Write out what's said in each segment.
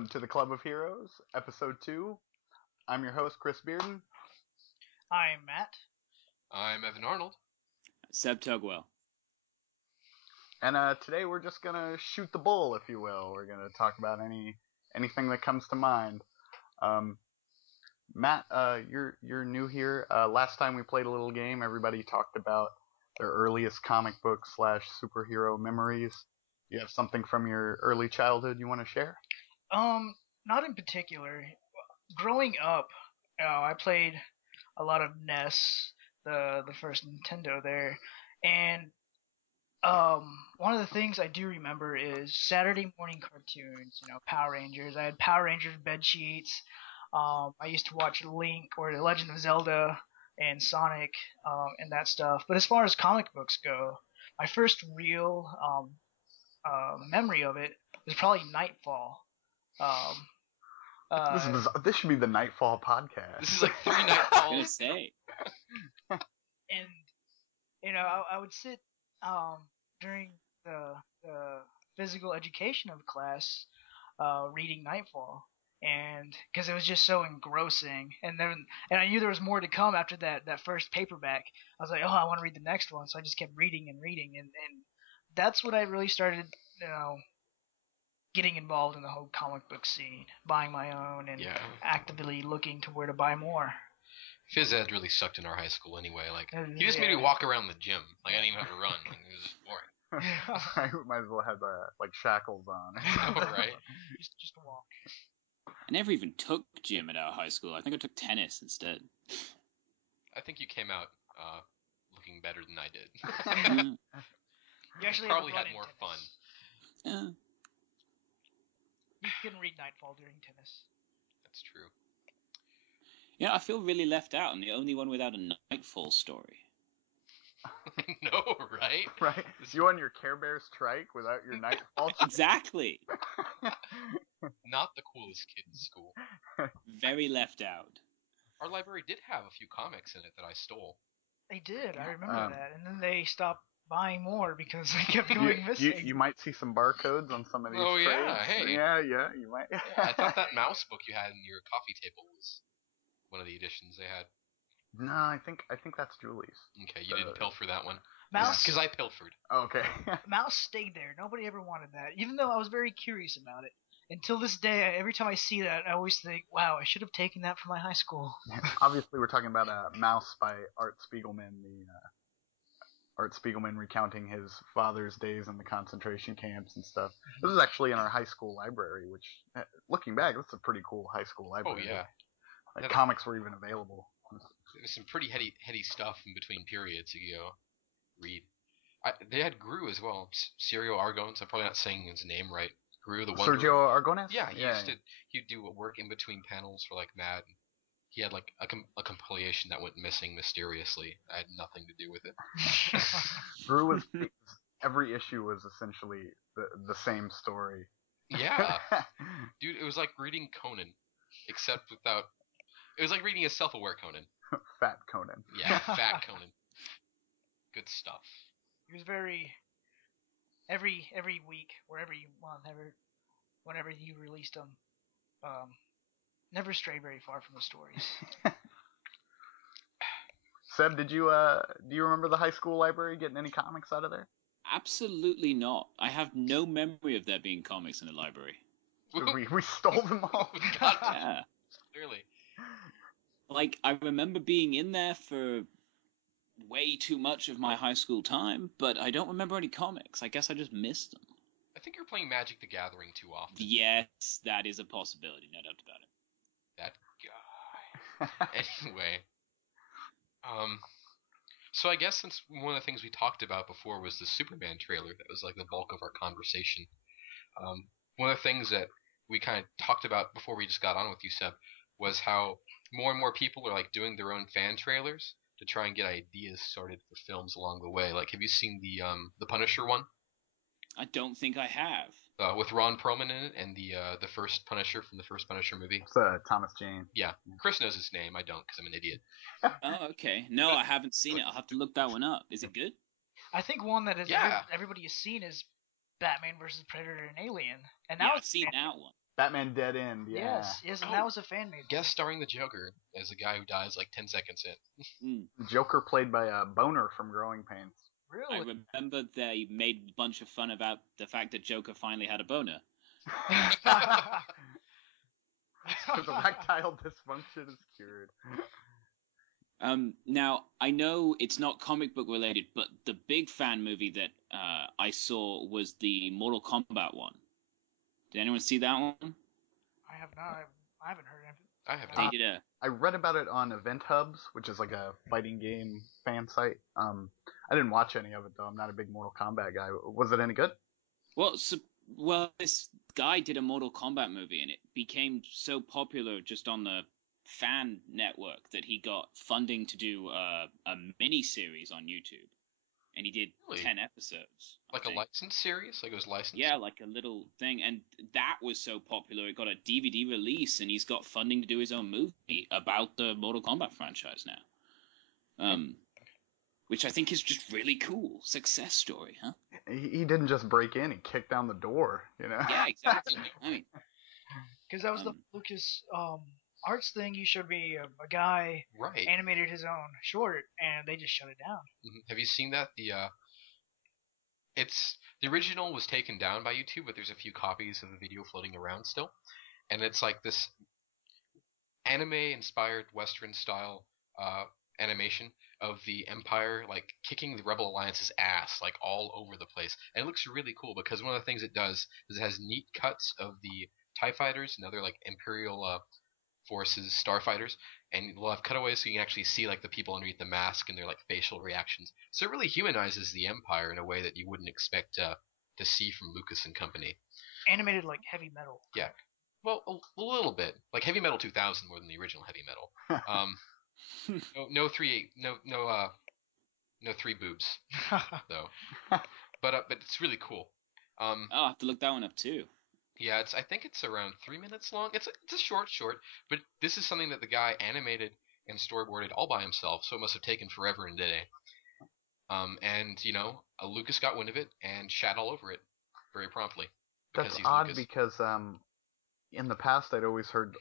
Welcome to the Club of Heroes, Episode 2. I'm your host, Chris Bearden. I'm Matt. I'm Evan Arnold. Seb Tugwell. And today we're just going to shoot the bull, if you will. We're going to talk about anything that comes to mind. Matt, you're new here. Last time we played a little game, everybody talked about their earliest comic book / superhero memories. You have something from your early childhood you want to share? Not in particular. Growing up, I played a lot of NES, the first Nintendo there, and one of the things I do remember is Saturday morning cartoons. Power Rangers. I had Power Rangers bed sheets. I used to watch Link or The Legend of Zelda and Sonic and that stuff. But as far as comic books go, my first real memory of it was probably Nightfall. This should be the Nightfall podcast. This is like 3 Nightfalls. I was gonna say. And I would sit during the physical education of class reading Nightfall, and because it was just so engrossing, and I knew there was more to come after that first paperback. I was like, oh, I want to read the next one, so I just kept reading, and that's when I really started, getting involved in the whole comic book scene, buying my own, and actively looking to where to buy more. Phys ed really sucked in our high school anyway. Like, he just made me walk around the gym. Like, I didn't even have to run. Like, it was just boring. I might as well have shackles on. Oh, right. Just to walk. I never even took gym at our high school. I think I took tennis instead. I think you came out looking better than I did. You actually probably had more fun. Yeah. You couldn't read Nightfall during tennis. That's true. Yeah, I feel really left out. I'm the only one without a Nightfall story. No, right? Right? You on your Care Bears trike without your Nightfall? Exactly. Not the coolest kid in school. Very left out. Our library did have a few comics in it that I stole. They did, I remember that. And then they stopped buying more because they kept going missing. You might see some barcodes on some of these trades. Yeah, hey. Yeah, you might. Yeah, I thought that mouse book you had in your coffee table was one of the editions they had. No, I think that's Julie's. Okay, you didn't pilfer that one. Mouse? Because I pilfered. Okay. Mouse stayed there. Nobody ever wanted that, even though I was very curious about it. Until this day, every time I see that, I always think, wow, I should have taken that from my high school. Obviously, we're talking about Mouse by Art Spiegelman, Art Spiegelman recounting his father's days in the concentration camps and stuff. This is actually in our high school library, which, looking back, that's a pretty cool high school library. Oh, yeah. Like, comics were even available. There's some pretty heady stuff in between periods you go read. They had Gru as well. Sergio Argones. I'm probably not saying his name right. Gru the Wonder. Sergio Argones? Yeah, he'd do work in between panels for like Mad. He had like a compilation that went missing mysteriously. I had nothing to do with it. Gru was every issue was essentially the same story. Yeah, dude, it was like reading Conan, except without. It was like reading a self-aware Conan. Fat Conan. Yeah, fat Conan. Good stuff. It was very every week or every month, whenever you released them, never stray very far from the stories. Seb, do you remember the high school library getting any comics out of there? Absolutely not. I have no memory of there being comics in the library. We stole them all. Yeah. Clearly. Like, I remember being in there for way too much of my high school time, but I don't remember any comics. I guess I just missed them. I think you're playing Magic the Gathering too often. Yes, that is a possibility, no doubt about That it. guy. Anyway. So I guess since one of the things we talked about before was the Superman trailer, that was like the bulk of our conversation. One of the things that we kind of talked about before we just got on with you, Seb, was how more and more people are like doing their own fan trailers to try and get ideas started for films along the way. Like, have you seen the Punisher one? I don't think I have. With Ron Perlman in it and the first Punisher from the first Punisher movie. It's Thomas Jane. Yeah, Chris knows his name. I don't because I'm an idiot. Oh, okay. No, I haven't seen it. I'll have to look that one up. Is it good? I think one that everybody has seen is Batman vs. Predator and Alien. And Yeah, I've seen that one. Batman Dead End, yeah. Yes, and that was a fan made. Guest starring the Joker as a guy who dies like 10 seconds in. Joker played by Boner from Growing Pains. Really? I remember they made a bunch of fun about the fact that Joker finally had a boner. His erectile dysfunction is cured. Now, I know it's not comic book related, but the big fan movie that I saw was the Mortal Kombat one. Did anyone see that one? I have not. I haven't heard of it. I have They not. did a... I read about it on Event Hubs, which is like a fighting game fan site. I didn't watch any of it though. I'm not a big Mortal Kombat guy. Was it any good? Well, this guy did a Mortal Kombat movie, and it became so popular just on the fan network that he got funding to do a mini series on YouTube, and he did Really? 10 episodes. Like a licensed series? Like it was licensed? Yeah, like a little thing, and that was so popular it got a DVD release, and he's got funding to do his own movie about the Mortal Kombat franchise now. Which I think is just really cool. Success story, huh? He didn't just break in; he kicked down the door. You know. Yeah, exactly. I mean, because that was the Lucas Arts thing. He showed me a guy Right. animated his own short, and they just shut it down. Have you seen that? The original was taken down by YouTube, but there's a few copies of the video floating around still, and it's like this anime-inspired Western-style animation of the Empire like kicking the Rebel Alliance's ass like all over the place, and it looks really cool because one of the things it does is it has neat cuts of the TIE fighters and other like Imperial forces, starfighters, and we'll have cutaways so you can actually see like the people underneath the mask and their like facial reactions. So it really humanizes the Empire in a way that you wouldn't expect to see from Lucas and company. Animated like heavy metal. Yeah, well, a little bit like Heavy Metal 2000 more than the original Heavy Metal. No three boobs though, but it's really cool. I'll have to look that one up too. Yeah, I think it's around 3 minutes long. It's a short, but this is something that the guy animated and storyboarded all by himself, so it must have taken forever and a day. And you know, Lucas got wind of it and shat all over it very promptly. That's odd because in the past I'd always heard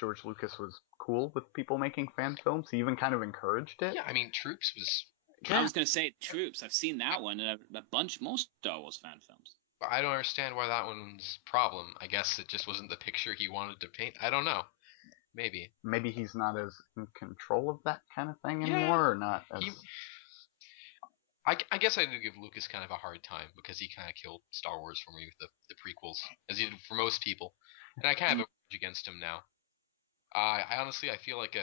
George Lucas was cool with people making fan films. He even kind of encouraged it. Yeah, I mean, Troops was... I was going to say Troops. I've seen that one and a bunch more Star Wars fan films. But I don't understand why that one's a problem. I guess it just wasn't the picture he wanted to paint. I don't know. Maybe. Maybe he's not as in control of that kind of thing anymore, or not as... I guess I do give Lucas kind of a hard time because he kind of killed Star Wars for me with the prequels, as he did for most people. And I kind of have a grudge against him now. I honestly, I feel like,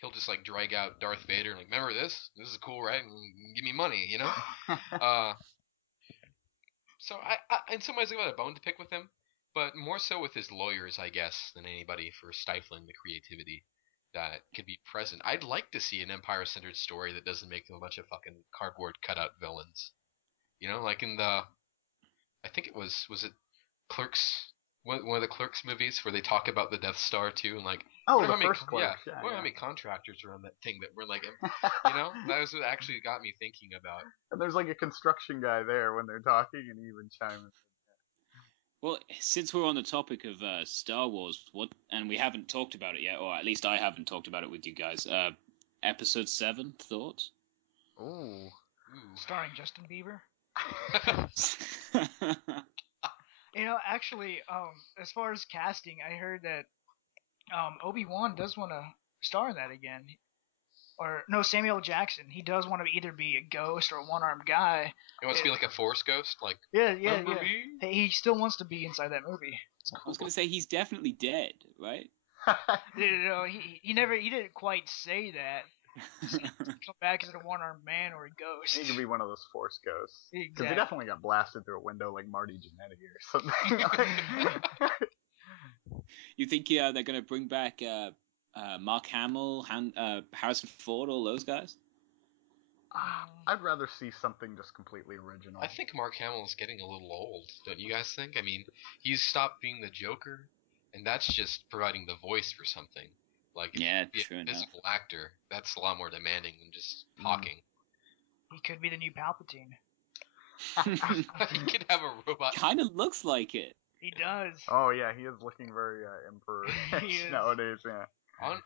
he'll just like drag out Darth Vader and like, remember this? This is cool, right? And give me money, you know? So I in some ways I got a bone to pick with him, but more so with his lawyers, I guess, than anybody for stifling the creativity that could be present. I'd like to see an Empire-centered story that doesn't make a bunch of fucking cardboard cutout villains. You know, like in the, I think it was it Clerks, one of the Clerks movies where they talk about the Death Star too, and like, the first Clerks, yeah, wonder how many contractors are on that thing that were like, you know, that was what actually got me thinking about. And there's like a construction guy there when they're talking, and he even chimes in. Well, since we're on the topic of Star Wars, and we haven't talked about it yet, or at least I haven't talked about it with you guys. Episode 7, thoughts? Ooh. Starring Justin Bieber. You know, actually, as far as casting, I heard that Obi-Wan does want to star in that again. Or, no, Samuel L. Jackson. He does want to either be a ghost or a one-armed guy. He wants to be like a Force ghost? Like, yeah. me? He still wants to be inside that movie. I was going to say, he's definitely dead, right? No, he didn't quite say that. Come back as a one-armed man or a ghost. He could be one of those Force ghosts. Because Exactly. he definitely got blasted through a window like Marty Jannetty or something. You think they're going to bring back Mark Hamill, Harrison Ford, all those guys? I'd rather see something just completely original. I think Mark Hamill is getting a little old, don't you guys think? I mean, he's stopped being the Joker, and that's just providing the voice for something. Like, if Yeah, you be true a enough. physical actor, that's a lot more demanding than just talking. He could be the new Palpatine. He could have a robot. Kind of looks like it. He does. Oh yeah, he is looking very emperor He is. nowadays. Yeah.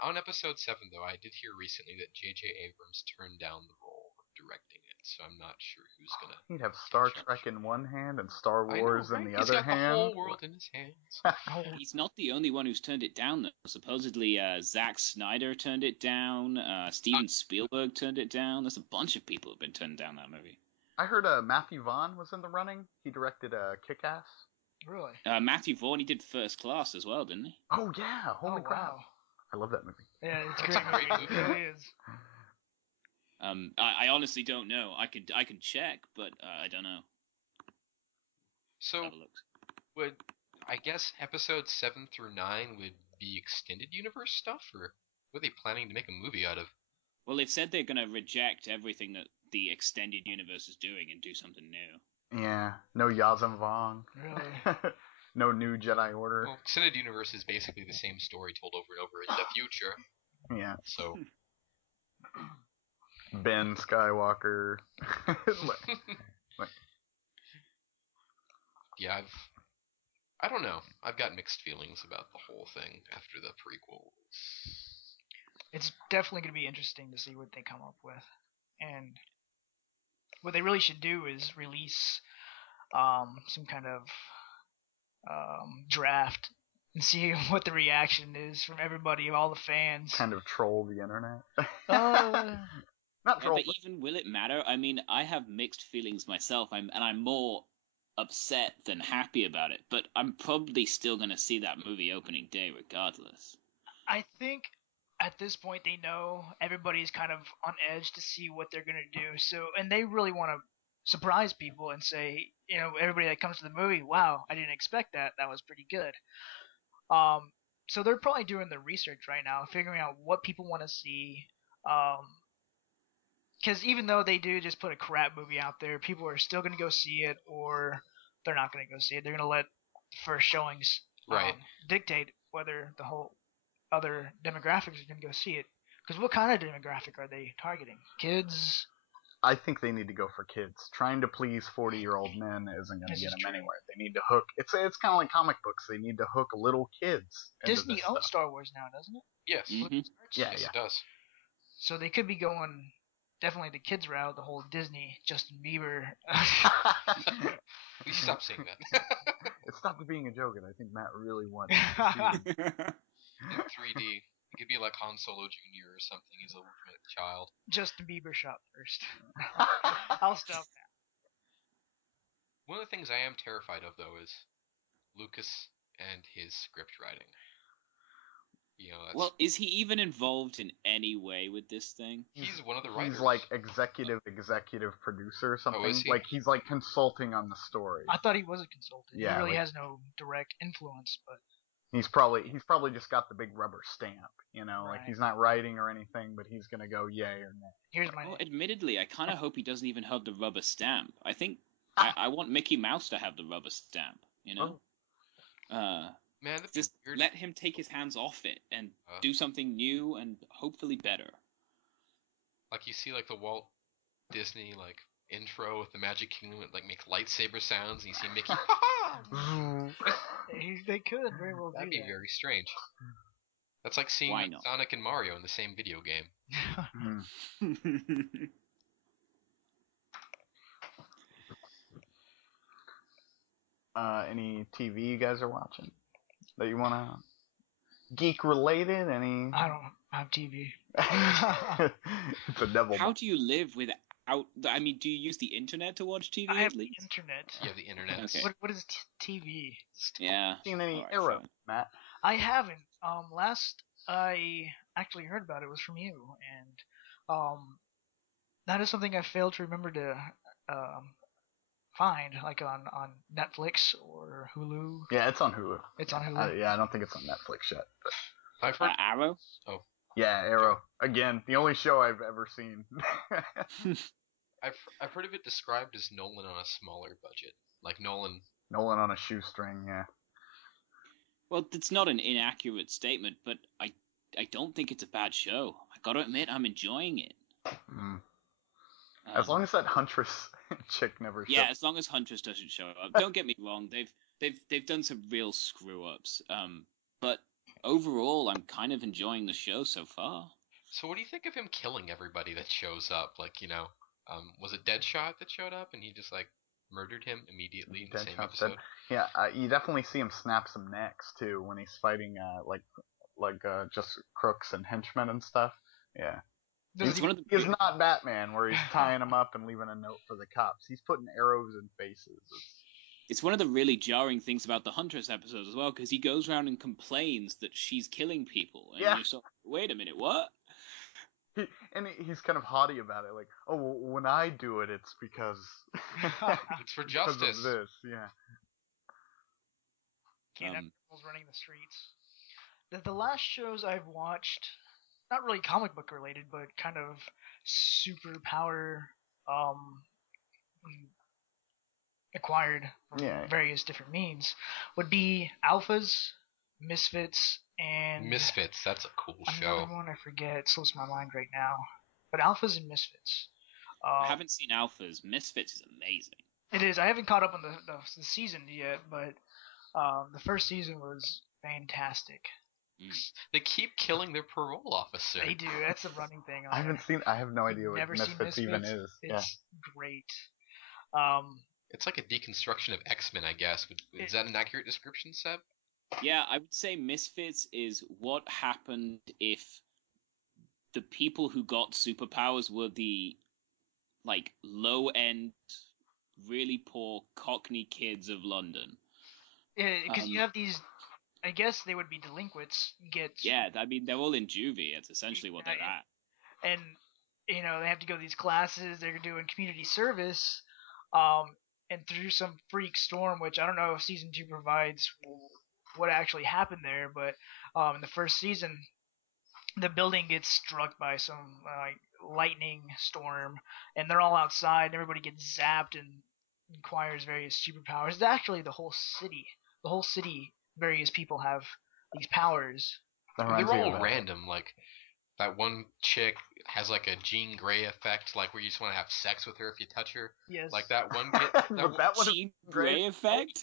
On episode 7, though, I did hear recently that J.J. Abrams turned down the role of directing it, so I'm not sure who's gonna. He'd have Star Trek in one hand and Star I know, Wars right? in the He's other got hand. the whole world in his hands. He's not the only one who's turned it down, though. Supposedly, Zack Snyder turned it down. Steven Spielberg turned it down. There's a bunch of people who've been turning down that movie. I heard Matthew Vaughn was in the running. He directed Kick-Ass. Really? Matthew Vaughn, he did First Class as well, didn't he? Oh yeah! Holy crap! Wow. I love that movie. Yeah, it's a It's great a great movie. It movie. really is. I honestly don't know. I can check, but I don't know. So, Have a look. would I guess episodes 7 through 9 would be extended universe stuff, or were they planning to make a movie out of? Well, they've said they're going to reject everything that the extended universe is doing and do something new. Yeah. No Yazam Vong. Really? No new Jedi Order. Well, extended universe is basically the same story told over and over in the future. Yeah. So, Ben Skywalker. yeah, I don't know. I've got mixed feelings about the whole thing after the prequels. It's definitely going to be interesting to see what they come up with. And what they really should do is release some kind of draft and see what the reaction is from everybody, all the fans. Kind of troll the internet. Uh, Not troll, But even will it matter? I mean, I have mixed feelings myself, and I'm more upset than happy about it. But I'm probably still going to see that movie opening day regardless. I think at this point they know everybody's kind of on edge to see what they're going to do. So, and they really want to surprise people and say, you know, everybody that comes to the movie, wow, I didn't expect that. That was pretty good. So they're probably doing the research right now, figuring out what people want to see. Because even though they do just put a crap movie out there, people are still going to go see it, or they're not going to go see it. They're going to let first showings Right. dictate whether the whole other demographics are going to go see it. Because what kind of demographic are they targeting? Kids? I think they need to go for kids. Trying to please 40-year-old men isn't going to This get is them true. anywhere. They need to hook. It's kind of like comic books. They need to hook little kids. into Disney this owns stuff. Star Wars now, doesn't it? Yes. Mhm. Yeah, Yes, yeah. it does. So they could be going definitely the kids route, the whole Disney, Justin Bieber. We should stop saying that. It stopped being a joke, and I think Matt really wanted to see it. In 3D, it could be like Han Solo Jr. or something. He's a ultimate child. Justin Bieber shot first. I'll stop now. One of the things I am terrified of, though, is Lucas and his script writing. You know, that's, Well, is he even involved in any way with this thing? he's one of the writers. He's like executive producer or something. is he? Like he's like consulting on the story. I thought he was a consultant. Yeah, he really like- has no direct influence, but He's probably just got the big rubber stamp, you know, like Right. he's not writing or anything, but he's gonna go yay or nay. here's my Well, admittedly, I kind of hope he doesn't even have the rubber stamp. I think I want Mickey Mouse to have the rubber stamp. You know, Man, that'd be just weird. let him take his hands off it and Uh. do something new and hopefully better. Like you see, like the Walt Disney like intro with the Magic Kingdom, it, like make lightsaber sounds, and you see Mickey. they could very well That'd do be that. very strange. That's like seeing Why not? Sonic and Mario in the same video game. Mhm. Any TV you guys are watching that you wanna geek related? Any? I don't have TV. It's a devil. How do you live without? I mean, do you use the internet to watch TV I have at the least? internet. You have the internet. Okay. What is TV? Yeah. Seen any Alright, Arrow, fine. Matt? I haven't. Last I actually heard about it was from you, and that is something I failed to remember to find, like on Netflix or Hulu. Yeah, it's on Hulu. It's on Hulu. Yeah, I don't think it's on Netflix yet. But I've heard. Arrow. yeah, Arrow. Again, the only show I've ever seen. I've heard of it described as Nolan on a smaller budget, like Nolan. Nolan on a shoestring, yeah. Well, it's not an inaccurate statement, but I don't think it's a bad show. I gotta admit, I'm enjoying it. Mm. As long as that Huntress chick never shows Yeah, as long as Huntress doesn't show up. Don't get me wrong, they've they've done some real screw ups. But overall, I'm kind of enjoying the show so far. So what do you think of him killing everybody that shows up? Like, was it Deadshot that showed up and he just like murdered him immediately in the same episode? Yeah, you definitely see him snap some necks too when he's fighting just crooks and henchmen and stuff. Yeah. He's not Batman, where he's tying them up and leaving a note for the cops. He's putting arrows in faces. It's one of the really jarring things about the Huntress episode as well, because he goes around and complains that she's killing people. And you're sort of, wait a minute, what? He's kind of haughty about it, like, oh, well, when I do it, it's because... it's for justice. Because of this, yeah. Can't have criminals running the streets. The last shows I've watched... not really comic book related, but kind of superpower acquired from various different means, would be Alphas, Misfits, and... Misfits, that's a cool show. Another one I forget, it slips my mind right now. But Alphas and Misfits. I haven't seen Alphas. Misfits is amazing. It is. I haven't caught up on the season yet, but the first season was fantastic. They keep killing their parole officer. They do. That's a running thing. I have no idea what Misfits even is. It's great. It's like a deconstruction of X-Men, I guess. Is that an accurate description, Seb? Yeah, I would say Misfits is what happened if the people who got superpowers were the, like, low-end, really poor Cockney kids of London. Because you have these... I guess they would be delinquents. Yeah, I mean, they're all in juvie. It's essentially what they're at. And, they have to go to these classes. They're doing community service. And through some freak storm, which I don't know if Season 2 provides what actually happened there, but in the first season, the building gets struck by some lightning storm, and they're all outside, and everybody gets zapped and acquires various superpowers. It's actually the whole city. The whole city... various people have these powers. They're all random. Like, that one chick has, like, a Jean Grey effect, like, where you just want to have sex with her if you touch her. Yes. Like, that one kid... that Jean Grey effect?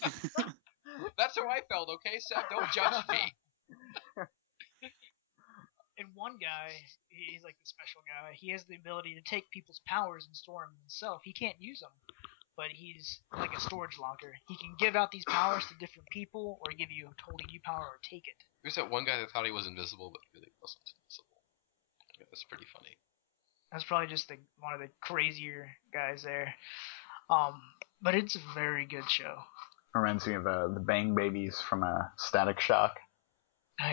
That's how I felt, okay, Seb? Don't judge me. And one guy, he's, like, the special guy. He has the ability to take people's powers and store them himself. He can't use them. But he's like a storage locker. He can give out these powers to different people, or give you a totally new power, or take it. There's that one guy that thought he was invisible, but really wasn't invisible. Yeah, that's pretty funny. That's probably just one of the crazier guys there. But it's a very good show. Reminds me of the Bang Babies from Static Shock.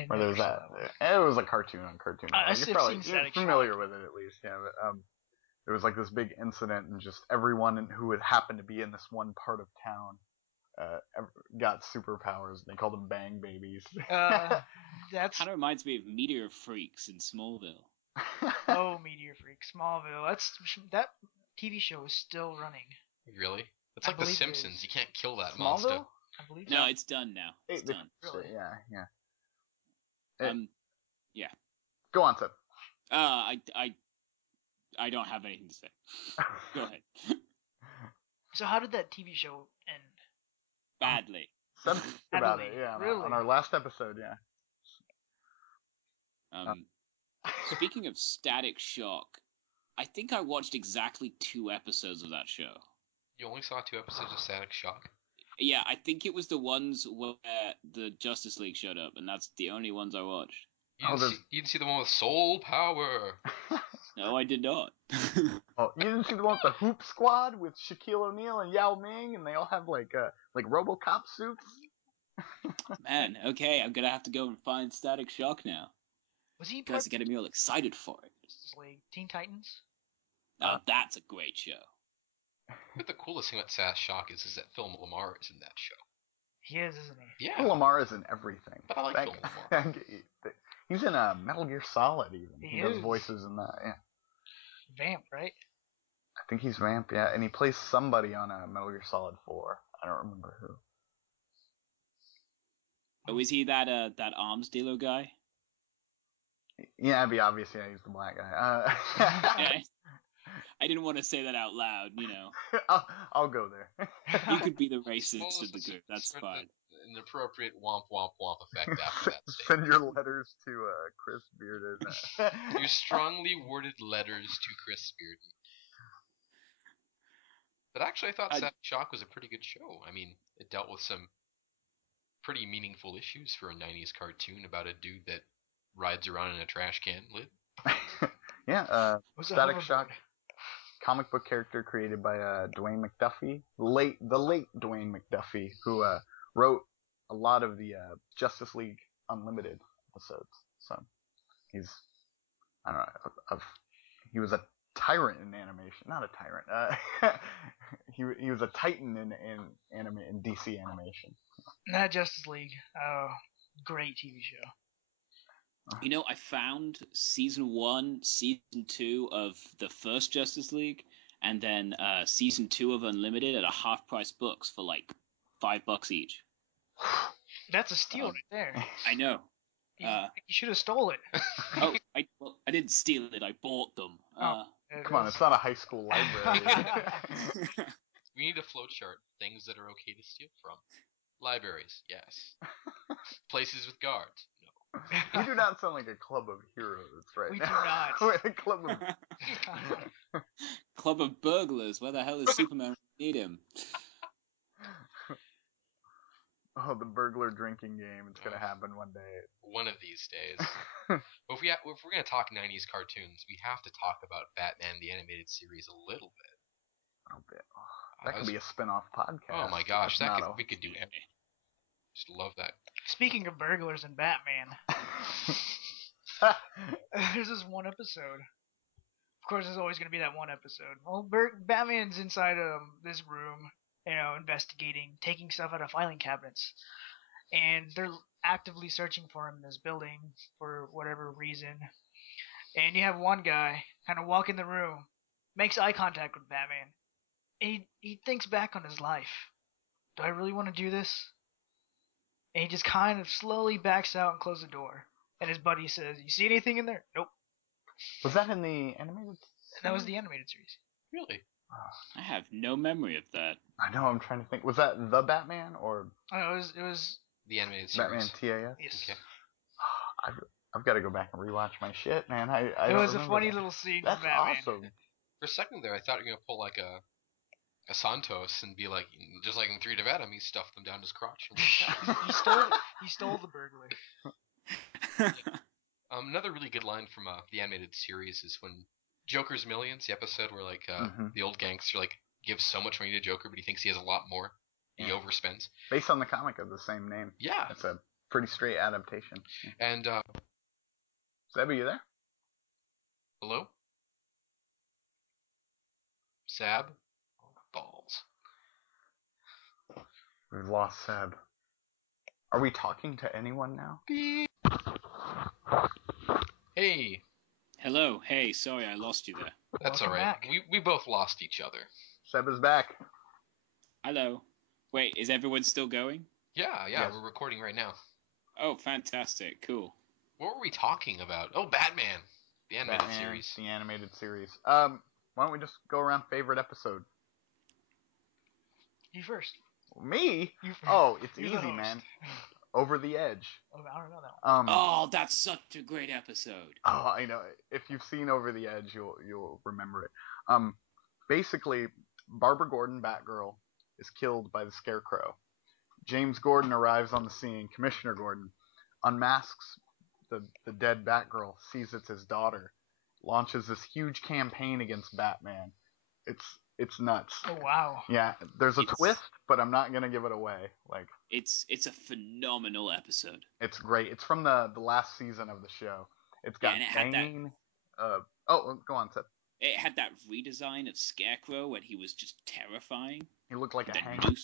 Where there's that. It was a cartoon on Cartoon Network. You're familiar with it at least, yeah. But there was like this big incident, and just everyone who had happened to be in this one part of town got superpowers. They called them Bang Babies. That's kind of reminds me of Meteor Freaks in Smallville. Oh, Meteor Freak, Smallville. That TV show is still running. Really? It's like The Simpsons. You can't kill that Smallville? monster. I believe no, it's done now. It's done. Really? Yeah. Yeah. Go on, Seb. I don't have anything to say. Go ahead. So how did that TV show end? Badly. About it, yeah. Really? On our last episode, yeah. Speaking of Static Shock, I think I watched exactly 2 episodes of that show. You only saw 2 episodes of Static Shock? Yeah, I think it was the ones where the Justice League showed up, and that's the only ones I watched. You didn't see the one with Soul Power. No, I did not. Oh, you didn't see the one with the Hoop Squad with Shaquille O'Neal and Yao Ming, and they all have like RoboCop suits? Man, okay, I'm gonna have to go and find Static Shock now. Was he? You guys are getting me all excited for it. Like Teen Titans? Oh, that's a great show. But the coolest thing about Static Shock is that Phil Lamar is in that show. He is, isn't he? Yeah. Phil Lamar is in everything. But I like Phil Lamar. He's in Metal Gear Solid even. He does voices in that, yeah. Vamp, right? I think he's Vamp, yeah. And he plays somebody on Metal Gear Solid 4. I don't remember who. Oh, is he that arms dealer guy? Yeah, it'd be obvious, yeah, he's the black guy. Yeah, I didn't want to say that out loud, you know. I'll go there. You could be the racist of the group, that's fine. an appropriate womp womp womp effect after that statement. Send your letters to Chris Bearden. Your strongly worded letters to Chris Bearden. But actually, I thought Static Shock was a pretty good show. I mean, it dealt with some pretty meaningful issues for a 90s cartoon about a dude that rides around in a trash can lid. Yeah, Static Shock, comic book character created by Dwayne McDuffie, the late Dwayne McDuffie, who wrote a lot of the Justice League Unlimited episodes. So he's, I don't know, he was a tyrant in animation, not a tyrant. He was a titan in DC animation. Not Justice League. Great TV show. You know, I found season 1, season 2 of the first Justice League, and then season 2 of Unlimited at a half-price books for like $5 each. That's a steal right there. I know. You should have stole it. I didn't steal it. I bought them. Come on, it's not a high school library. We need a flowchart. Things that are okay to steal from. Libraries, yes. Places with guards, no. You do not sound like a club of heroes right We now. do not. We're a club of... Club of burglars. Where the hell is Superman? Need him. Oh, the burglar drinking game. It's going to happen one day. One of these days. But if we're going to talk 90s cartoons, we have to talk about Batman the Animated Series a little bit. Oh, that could be a spin-off podcast. Oh my gosh, we could do everything. Just love that. Speaking of burglars and Batman, there's this one episode. Of course, there's always going to be that one episode. Well, Batman's inside this room, investigating, taking stuff out of filing cabinets, and they're actively searching for him in this building for whatever reason. And you have one guy kind of walk in the room, makes eye contact with Batman. He thinks back on his life. Do I really want to do this? And he just kind of slowly backs out and closes the door. And his buddy says, "You see anything in there?" Nope. Was that in the animated series? That was the animated series. Really? I have no memory of that. I know, I'm trying to think. Was that the Batman or... Oh, it was the animated series. Batman TAS? Yes. Okay. I've got to go back and rewatch my shit, man. I it don't was a funny that. little scene That's from Batman. awesome. For a second there, I thought you were going to pull like a Santos and be like, just like in 3 to Adam, he stuffed them down his crotch. he stole the burglar. Another really good line from the animated series is when Joker's Millions, the episode where like the old gangster like gives so much money to Joker, but he thinks he has a lot more. He overspends. Based on the comic of the same name. Yeah. It's a pretty straight adaptation. And Seb, are you there? hello? Sab? Balls. We've lost Seb. Are we talking to anyone now? Hey. Hello. Hey, sorry I lost you there. That's Welcome alright. back. We both lost each other. Seb is back. Hello. Wait, is everyone still going? Yeah, Yes. we're recording right now. Oh, fantastic. Cool. What were we talking about? Oh, Batman. The animated Batman, series. The animated series. Why don't we just go around favorite episode? You first. Me? You first. Oh, it's You're the easy, host. man. Over the Edge. Oh, I don't know that one. Oh, that's such a great episode. Oh, I know. If you've seen Over the Edge, you'll remember it. Basically, Barbara Gordon, Batgirl, is killed by the Scarecrow. James Gordon arrives on the scene. Commissioner Gordon unmasks the dead Batgirl, sees it's his daughter, launches this huge campaign against Batman. It's nuts. Oh wow. Yeah, there's a twist, but I'm not gonna give it away. Like It's a phenomenal episode. it's great. It's from the last season of the show. It's got and it had Bane. Go on, Seth. It had that redesign of Scarecrow when he was just terrifying. He looked like a The hangman.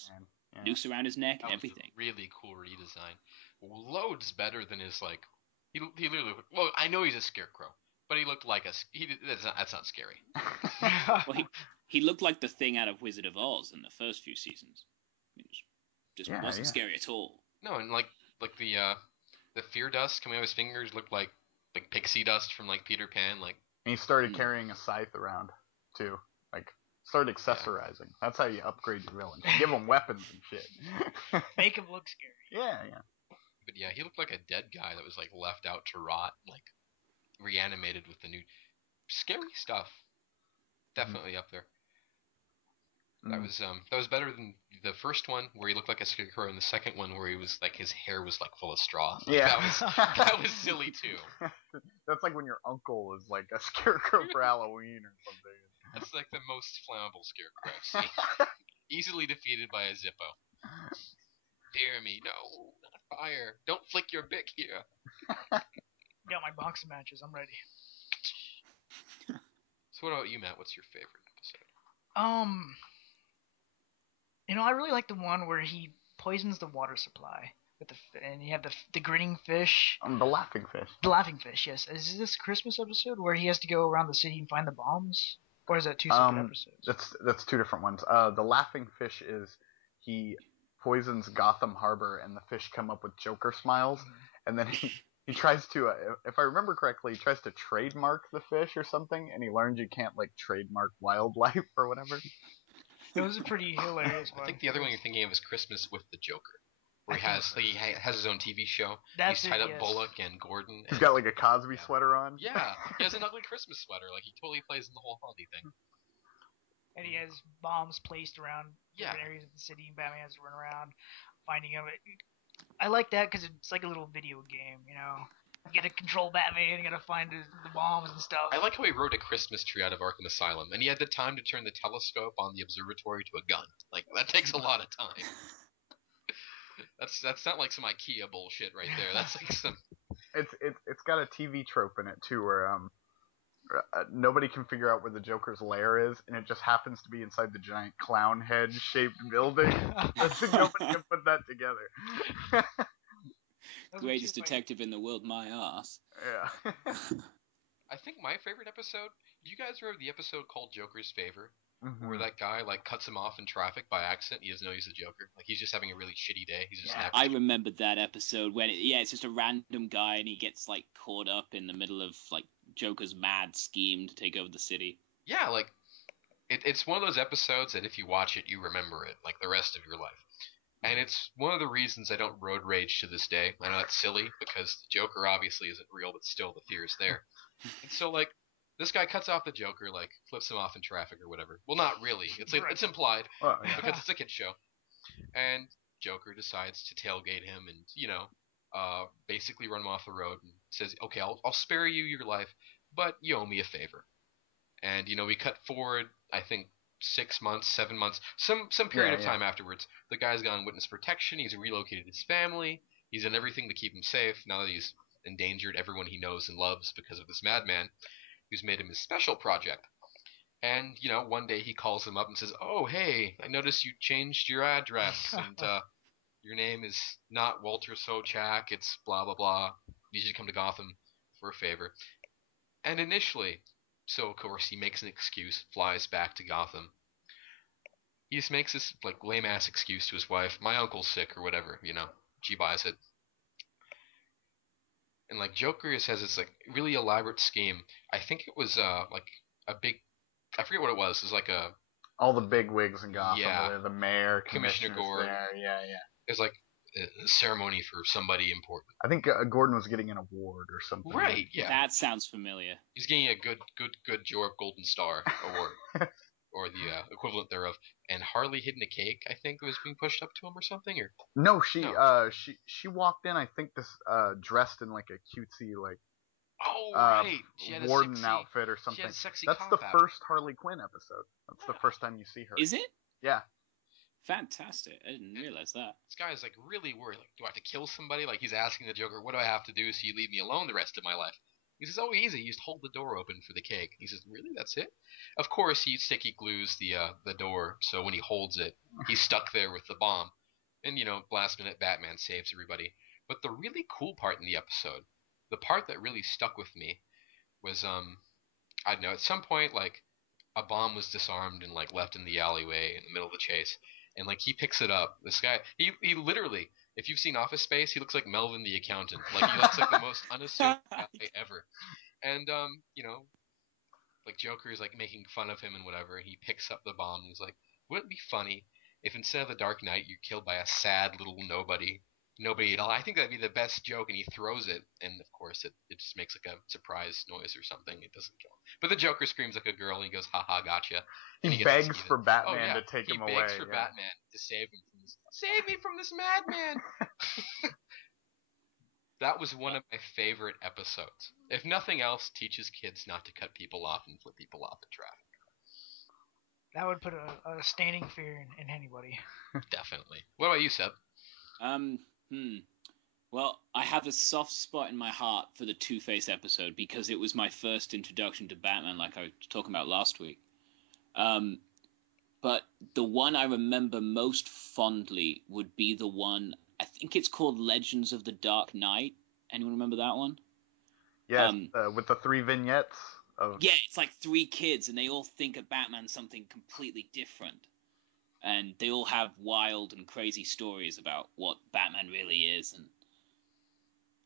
Yeah. Noose around his neck That and was everything. a really cool redesign. Loads better than his like. He literally. Well, I know he's a scarecrow, but he looked like that's not scary. Well, he looked like the thing out of Wizard of Oz in the first few seasons. It just wasn't scary at all. No, and like the fear dust coming out of his fingers looked like pixie dust from like Peter Pan. Like And he started carrying a scythe around too. Like Start accessorizing. That's how you upgrade your villain. Give them weapons and shit. Make him look scary. Yeah. But yeah, he looked like a dead guy that was like left out to rot, like reanimated with the new scary stuff. Definitely up there. That was better than the first one where he looked like a scarecrow, and the second one where he was like his hair was like full of straw. Like, Yeah. that was silly too. That's like when your uncle is like a scarecrow for Halloween or something. That's like the most flammable scarecrow I've seen. Easily defeated by a Zippo. Dear me, no, not fire. Don't flick your bick here. Got my boxing matches. I'm ready. So what about you, Matt? What's your favorite episode? I really like the one where he poisons the water supply with and you have the grinning fish. The laughing fish. The laughing fish, yes. Is this a Christmas episode where he has to go around the city and find the bombs? Or is that two separate episodes? That's two different ones. The laughing fish is he poisons Gotham Harbor and the fish come up with Joker smiles, and then he tries to, if I remember correctly, he tries to trademark the fish or something, and he learns you can't like trademark wildlife or whatever. It was a pretty hilarious one. I think the other one you're thinking of is Christmas with the Joker, where he has his own TV show. That's He's tied up yes. Bullock and Gordon. He's got like a Cosby sweater on. Yeah, he has an ugly Christmas sweater. Like he totally plays in the whole holiday thing. And he has bombs placed around different areas of the city, and Batman has to run around finding them. I like that because it's like a little video game, You gotta control Batman, you gotta find the bombs and stuff. I like how he wrote a Christmas tree out of Arkham Asylum, and he had the time to turn the telescope on the observatory to a gun. Like, that takes a lot of time. That's not like some IKEA bullshit right there. That's like some... It's got a TV trope in it, too, where nobody can figure out where the Joker's lair is, and it just happens to be inside the giant clown head-shaped building. Nobody can put that together. Greatest detective in the world, my ass. Yeah. I think my favorite episode, do you guys remember the episode called Joker's Favor? Mm-hmm. Where that guy like cuts him off in traffic by accident. He doesn't know he's the Joker. Like he's just having a really shitty day. He's just I remembered that episode when it's just a random guy and he gets like caught up in the middle of like Joker's mad scheme to take over the city. Yeah, like it's one of those episodes that if you watch it, you remember it like the rest of your life. And it's one of the reasons I don't road rage to this day. I know that's silly because the Joker obviously isn't real, but still the fear is there. And so like this guy cuts off the Joker, like flips him off in traffic or whatever. Well, not really. It's implied because it's a kid's show. And Joker decides to tailgate him and basically run him off the road and says, "Okay, I'll spare you your life, but you owe me a favor." And we cut forward, I think 6 months, 7 months, some period of time afterwards. The guy's got on witness protection. He's relocated his family. He's done everything to keep him safe. Now that he's endangered everyone he knows and loves because of this madman who's made him his special project. And one day he calls him up and says, "Oh, hey, I noticed you changed your address, and your name is not Walter Sobchak. It's blah blah blah. You should come to Gotham for a favor." And initially, so of course he makes an excuse, flies back to Gotham. He just makes this like lame ass excuse to his wife, "My uncle's sick" or whatever. She buys it. And like Joker has this like really elaborate scheme. I think it was like a big, I forget what it was. It was like all the big wigs in Gotham. The mayor, Commissioner Gordon. Yeah. It was like a ceremony for somebody important. I think Gordon was getting an award or something. Right, yeah. That sounds familiar. He's getting a good Jorp Golden Star award. Or the equivalent thereof. And Harley hidden a cake, I think, was being pushed up to him or something. Or no, she walked in, I think, this dressed in like a cutesy like right. warden outfit or something. She had a sexy That's the first Harley Quinn episode. That's the first time you see her. Is it? Yeah. Fantastic. I didn't realize that. This guy is like really worried. Like, do I have to kill somebody? Like he's asking the Joker, "What do I have to do so you leave me alone the rest of my life?" He says, "Oh, easy. You just hold the door open for the cake." He says, "Really? That's it?" Of course, he sticky glues the door, so when he holds it, he's stuck there with the bomb. And last minute, Batman saves everybody. But the really cool part in the episode, the part that really stuck with me, was I don't know. At some point, like a bomb was disarmed and like left in the alleyway in the middle of the chase, and like he picks it up. This guy, he literally. If you've seen Office Space, he looks like Melvin the accountant. Like he looks like the most unassuming guy ever. And like Joker is like making fun of him and whatever, and he picks up the bomb and he's like, "Wouldn't it be funny if instead of the Dark Knight you're killed by a sad little nobody at all? I think that'd be the best joke." And he throws it, and of course it just makes like a surprise noise or something. It doesn't kill him. But the Joker screams like a girl, and he goes, "Ha ha, gotcha." And He begs for Batman to take him away. He begs for Batman to save him from this. Save me from this madman! That was one of my favorite episodes. If nothing else, teaches kids not to cut people off and flip people off in traffic. That would put a standing fear in anybody. Definitely. What about you, Seb? Well, I have a soft spot in my heart for the Two-Face episode because it was my first introduction to Batman, like I was talking about last week. But the one I remember most fondly would be the one, I think it's called Legends of the Dark Knight. Anyone remember that one? Yes, with the 3 vignettes of... Yeah, it's like 3 kids, and they all think of Batman something completely different. And they all have wild and crazy stories about what Batman really is, and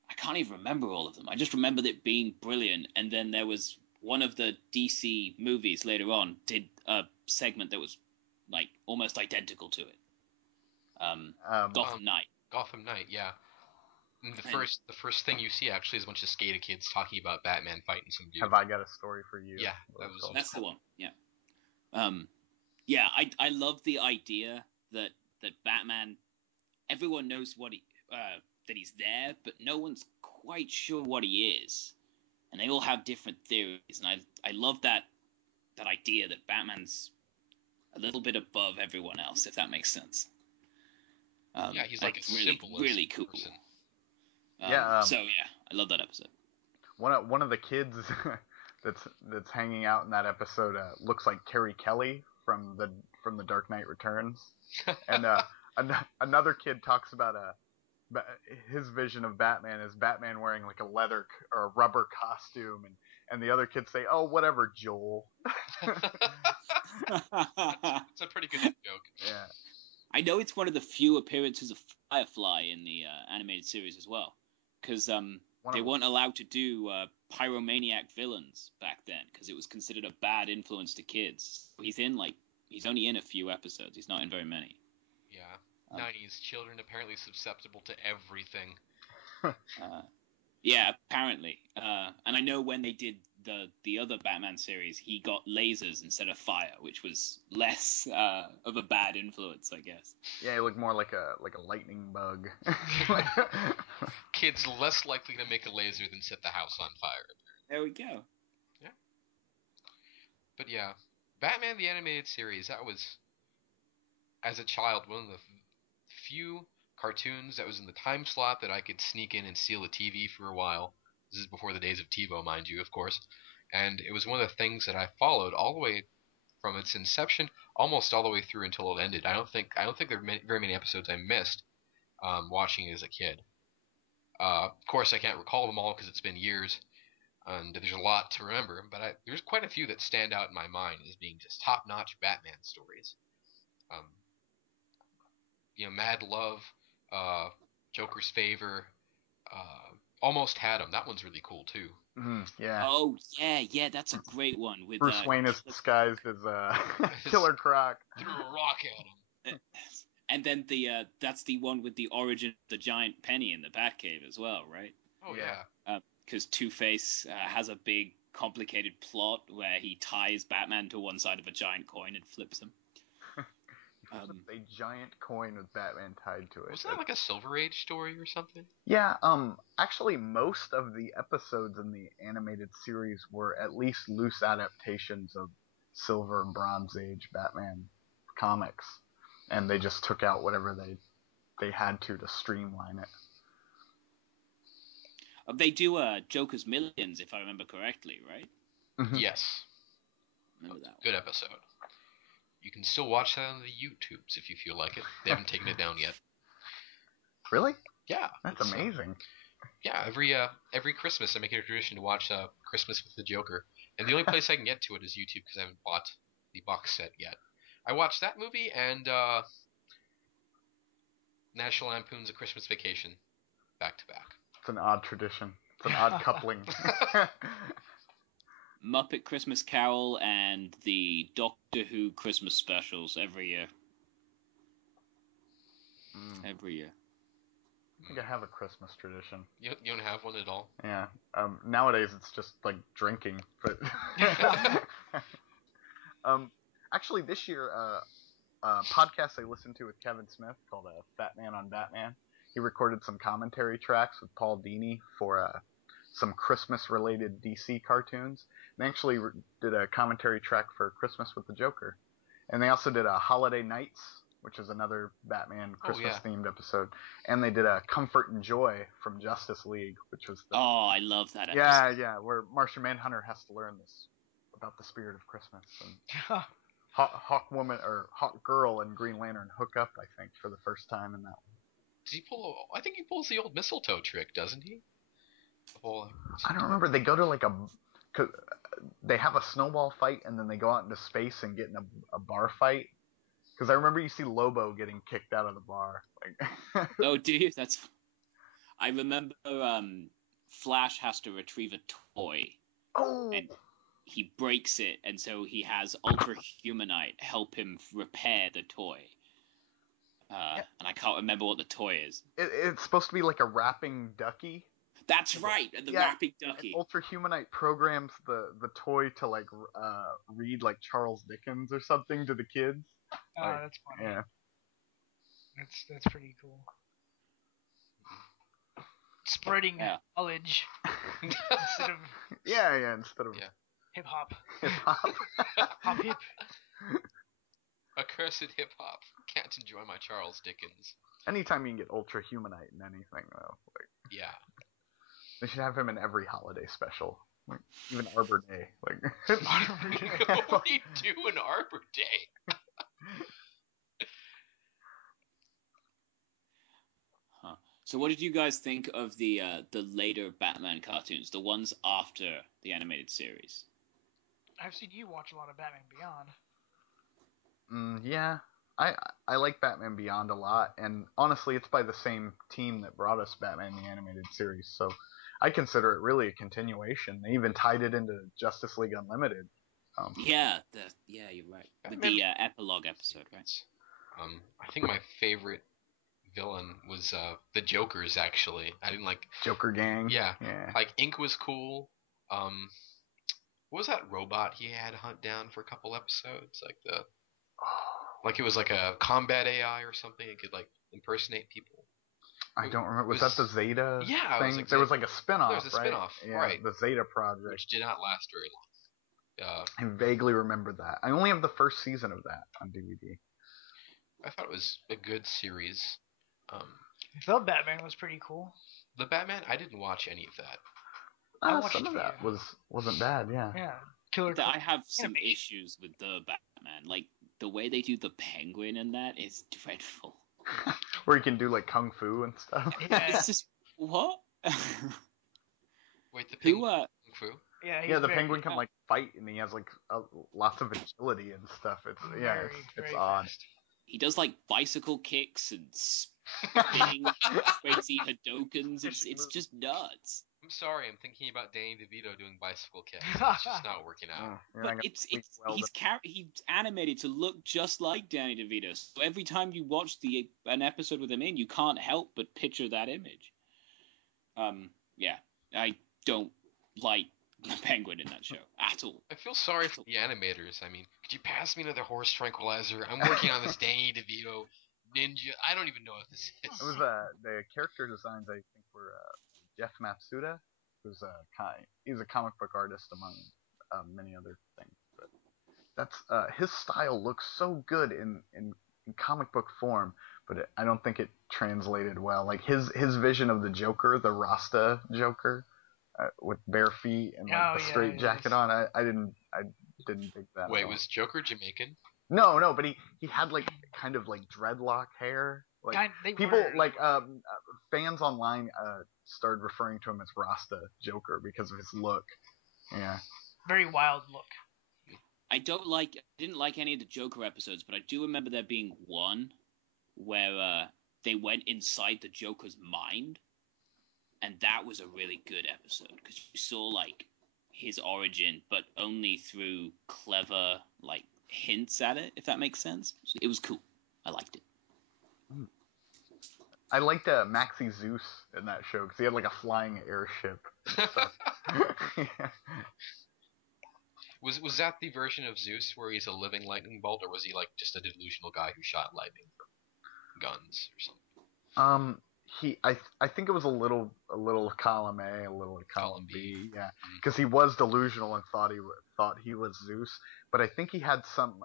I can't even remember all of them. I just remembered it being brilliant, and then there was one of the DC movies later on did a segment that was like almost identical to it. Gotham Knight. Gotham Knight, yeah. And the first thing you see actually is a bunch of skater kids talking about Batman fighting some dude. Have I Got a Story for You? Yeah, that's the one. Yeah. Yeah, I love the idea that Batman, everyone knows that he's there, but no one's quite sure what he is, and they all have different theories, and I love that idea that Batman's a little bit above everyone else, if that makes sense. Yeah, he's like a really, simplest really cool. person. So yeah, I love that episode. One of the kids that's hanging out in that episode looks like Carrie Kelly from the Dark Knight Returns, and another kid talks about his vision of Batman is Batman wearing like a leather or a rubber costume, and the other kids say, "Oh, whatever, Joel." It's a pretty good joke. Yeah. I know it's one of the few appearances of Firefly in the animated series as well, because they weren't allowed to do pyromaniac villains back then because it was considered a bad influence to kids. He's only in a few episodes. He's not in very many. Yeah, 90s children apparently susceptible to everything. Yeah, apparently. And I know when they did the other Batman series, he got lasers instead of fire, which was less of a bad influence, I guess. Yeah, he looked more like a lightning bug. Kids less likely to make a laser than set the house on fire. There we go. Yeah. But yeah, Batman the Animated Series, that was, as a child, one of the few cartoons that was in the time slot that I could sneak in and steal the TV for a while. This is before the days of TiVo, mind you, of course. And it was one of the things that I followed all the way from its inception, almost all the way through until it ended. I don't think there are very many episodes I missed watching it as a kid. Of course, I can't recall them all because it's been years, and there's a lot to remember. But there's quite a few that stand out in my mind as being just top-notch Batman stories. Mad Love, Joker's Favor, Almost Had Him. That one's really cool too. Yeah. Oh yeah, that's a great one. With Bruce Wayne is disguised as Killer Croc. Threw a rock at him. And then that's the one with the origin of the giant penny in the Batcave as well, right? Oh yeah. Because Two-Face has a big, complicated plot where he ties Batman to one side of a giant coin and flips him. A giant coin with Batman tied to it. Wasn't that like a Silver Age story or something? Yeah, actually most of the episodes in the animated series were at least loose adaptations of Silver and Bronze Age Batman comics. And they just took out whatever they had to streamline it. They do Joker's Millions, if I remember correctly, right? Mm-hmm. Yes. Remember that one. Good episode. You can still watch that on the YouTubes if you feel like it. They haven't taken it down yet. Really? Yeah. That's amazing. Yeah, every Christmas I make it a tradition to watch Christmas with the Joker. And the only place I can get to it is YouTube because I haven't bought the box set yet. I watched that movie and National Lampoon's A Christmas Vacation back to back. It's an odd tradition. It's an odd coupling. Muppet Christmas Carol and the Doctor Who Christmas specials every year. Every year. I think I have a Christmas tradition. You don't have one at all? Yeah. Nowadays it's just like drinking, but actually this year a podcast I listened to with Kevin Smith called Fat Man on Batman. He recorded some commentary tracks with Paul Dini for some Christmas related DC cartoons. They actually did a commentary track for Christmas with the Joker. And they also did a Holiday Nights, which is another Batman Christmas themed episode. And they did a Comfort and Joy from Justice League, which was the... Oh, I love that episode. Yeah, where Martian Manhunter has to learn this about the spirit of Christmas. And Hawk Girl and Green Lantern hook up, I think, for the first time in that one. Does he pull? I think he pulls the old mistletoe trick, doesn't he? I don't remember. They go to they have a snowball fight, and then they go out into space and get in a bar fight. Because I remember you see Lobo getting kicked out of the bar. Oh, do you? I remember Flash has to retrieve a toy. Oh. And he breaks it, and so he has Ultra Humanite help him repair the toy. And I can't remember what the toy is. It's supposed to be like a rapping ducky. That's right, the rapping ducky. Ultra Humanite programs the toy to read like Charles Dickens or something to the kids. Oh, that's funny. Yeah. That's pretty cool. Spreading knowledge instead of instead of hip hop. Hip hop. Hop hip. Accursed hip hop. Can't enjoy my Charles Dickens. Anytime you can get Ultra Humanite in anything, though. Yeah. They should have him in every holiday special. Like, even Arbor Day. Arbor Day. What do you do in Arbor Day? So what did you guys think of the later Batman cartoons, the ones after the animated series? I've seen you watch a lot of Batman Beyond. Yeah. I like Batman Beyond a lot, and honestly, it's by the same team that brought us Batman the Animated Series, so I consider it really a continuation. They even tied it into Justice League Unlimited. You're right. With the epilogue episode, right? I think my favorite villain was the Joker's, actually. I didn't like... Joker Gang? Yeah. Like, Ink was cool. What was that robot he had hunt down for a couple episodes? Like it was like a combat AI or something. It could, like, impersonate people. I don't remember. Was that the Zeta thing? There was like a spin-off, There was a spin-off, right? The Zeta Project. Which did not last very long. I vaguely remember that. I only have the first season of that on DVD. I thought it was a good series. I thought Batman was pretty cool. The Batman? I didn't watch any of that. Some of that wasn't bad, yeah. Yeah. Killer. I have some issues with the Batman. Like, the way they do the Penguin in that is dreadful. Where you can do, like, kung fu and stuff. Yeah. It's just, what? Wait, the Penguin kung fu? Yeah, the Penguin can, like, fight, and he has, like, lots of agility and stuff. It's odd. He does, like, bicycle kicks and spinning crazy Hadokens. It's just nuts. I'm sorry, I'm thinking about Danny DeVito doing bicycle kicks. It's just not working out. But he's animated to look just like Danny DeVito. So every time you watch an episode with him in, you can't help but picture that image. I don't like the Penguin in that show at all. I feel sorry for the animators. I mean, could you pass me another horse tranquilizer? I'm working on this Danny DeVito ninja. I don't even know what this is. It was the character designs, I think, were Jeff Matsuda, who's he's a comic book artist among many other things. But that's his style looks so good in comic book form, but I don't think it translated well. Like his vision of the Joker, the Rasta Joker, with bare feet and the straight jacket on. I didn't dig that. Wait, was Joker Jamaican? No, but he had like kind of like dreadlock hair. Like fans online started referring to him as Rasta Joker because of his look. Yeah. Very wild look. I didn't like any of the Joker episodes, but I do remember there being one where they went inside the Joker's mind, and that was a really good episode because you saw like his origin, but only through clever like hints at it, if that makes sense. It was cool. I liked it. I liked Maxi Zeus in that show because he had like a flying airship. Yeah. Was that the version of Zeus where he's a living lightning bolt, or was he like just a delusional guy who shot lightning from guns or something? I think it was a little column A, a little column B, yeah, Mm-hmm. because he was delusional and thought he was Zeus, but I think he had some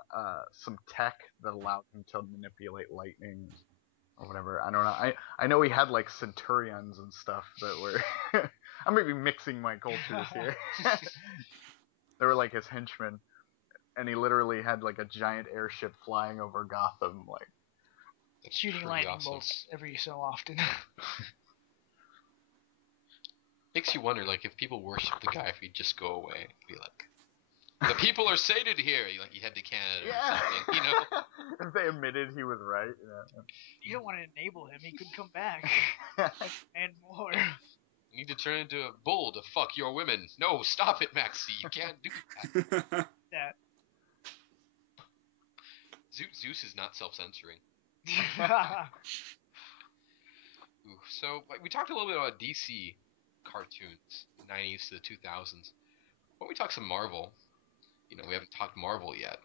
tech that allowed him to manipulate lightning or whatever. I don't know. I know he had like centurions and stuff that were. I may be mixing my cultures here. They were like his henchmen, and he literally had like a giant airship flying over Gotham, like That's shooting pretty lightning awesome. bolts every so often. Makes you wonder, like, if people worship the guy, if he'd just go away, be like, the people are sated here. Like, he head to Canada or something, you know? If they admitted he was right. Yeah. You don't want to enable him. He could come back and more. You need to turn into a bull to fuck your women. No, stop it, Maxie. You can't do that. That. Zeus is not self-censoring. Ooh, so, like, we talked a little bit about DC cartoons, the 90s to the 2000s. Why don't we talk some Marvel? You know, we haven't talked Marvel yet.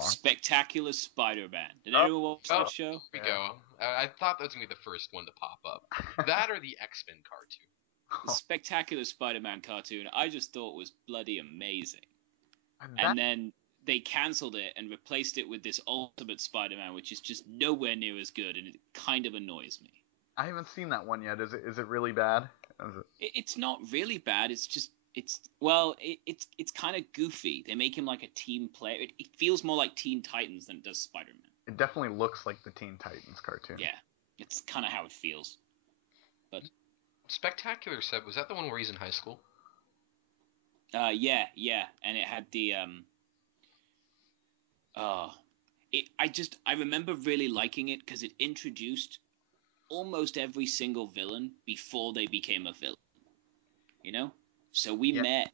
Spectacular Spider-Man. Did anyone watch that show? Here we go. I thought that was going to be the first one to pop up. That or the X-Men cartoon. The Spectacular Spider-Man cartoon, I just thought was bloody amazing. And then they cancelled it and replaced it with this Ultimate Spider-Man, which is just nowhere near as good, and it kind of annoys me. I haven't seen that one yet. Is it really bad? It's not really bad. It's just it's kind of goofy. They make him like a team player. It feels more like Teen Titans than it does Spider-Man. It definitely looks like the Teen Titans cartoon. Yeah, it's kind of how it feels. But Spectacular Seb, was that the one where he's in high school? yeah, and it had the I remember really liking it because it introduced almost every single villain before they became a villain. You know? So we met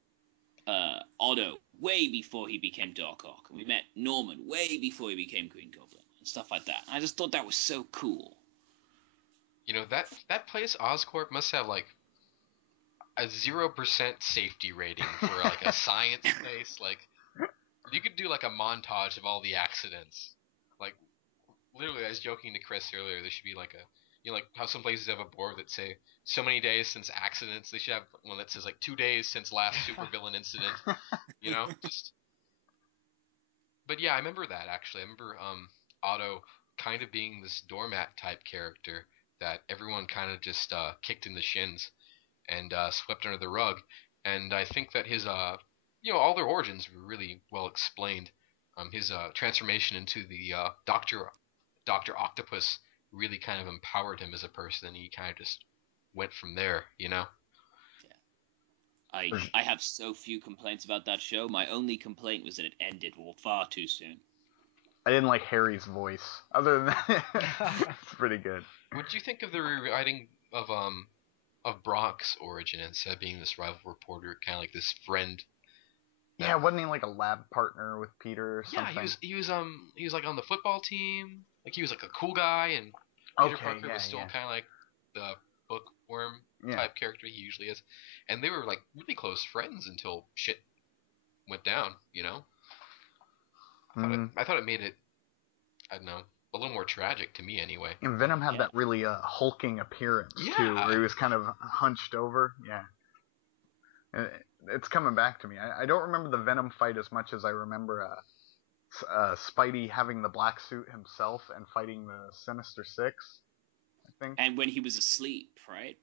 Otto way before he became Doc Ock. We met Norman way before he became Green Goblin and stuff like that. I just thought that was so cool. You know, that place, Oscorp, must have like a 0% safety rating for like a science place. Like, you could do like a montage of all the accidents. Like, literally, I was joking to Chris earlier, there should be like a, you know, like how some places have a board that say so many days since accidents. They should have one that says like 2 days since last supervillain incident. You know, just. But yeah, I remember that actually. I remember Otto kind of being this doormat type character that everyone kind of just kicked in the shins and swept under the rug. And I think that his you know, all their origins were really well explained. His transformation into the Doctor Octopus really kind of empowered him as a person, and he kind of just went from there, you know? Yeah. I have so few complaints about that show. My only complaint was that it ended far too soon. I didn't like Harry's voice. Other than that, it's pretty good. What do you think of the rewriting of Brock's origin instead of being this rival reporter, kind of like this friend? Yeah, wasn't he like a lab partner with Peter or something? Yeah, he was like on the football team. Like he was like a cool guy, and Peter Parker was still kind of like the bookworm type character he usually is. And they were like really close friends until shit went down, you know? I thought it made it, I don't know, a little more tragic to me anyway. And Venom had that really hulking appearance too, where he was kind of hunched over. Yeah. And it's coming back to me. I don't remember the Venom fight as much as I remember Spidey having the black suit himself and fighting the Sinister Six, I think. And when he was asleep, right?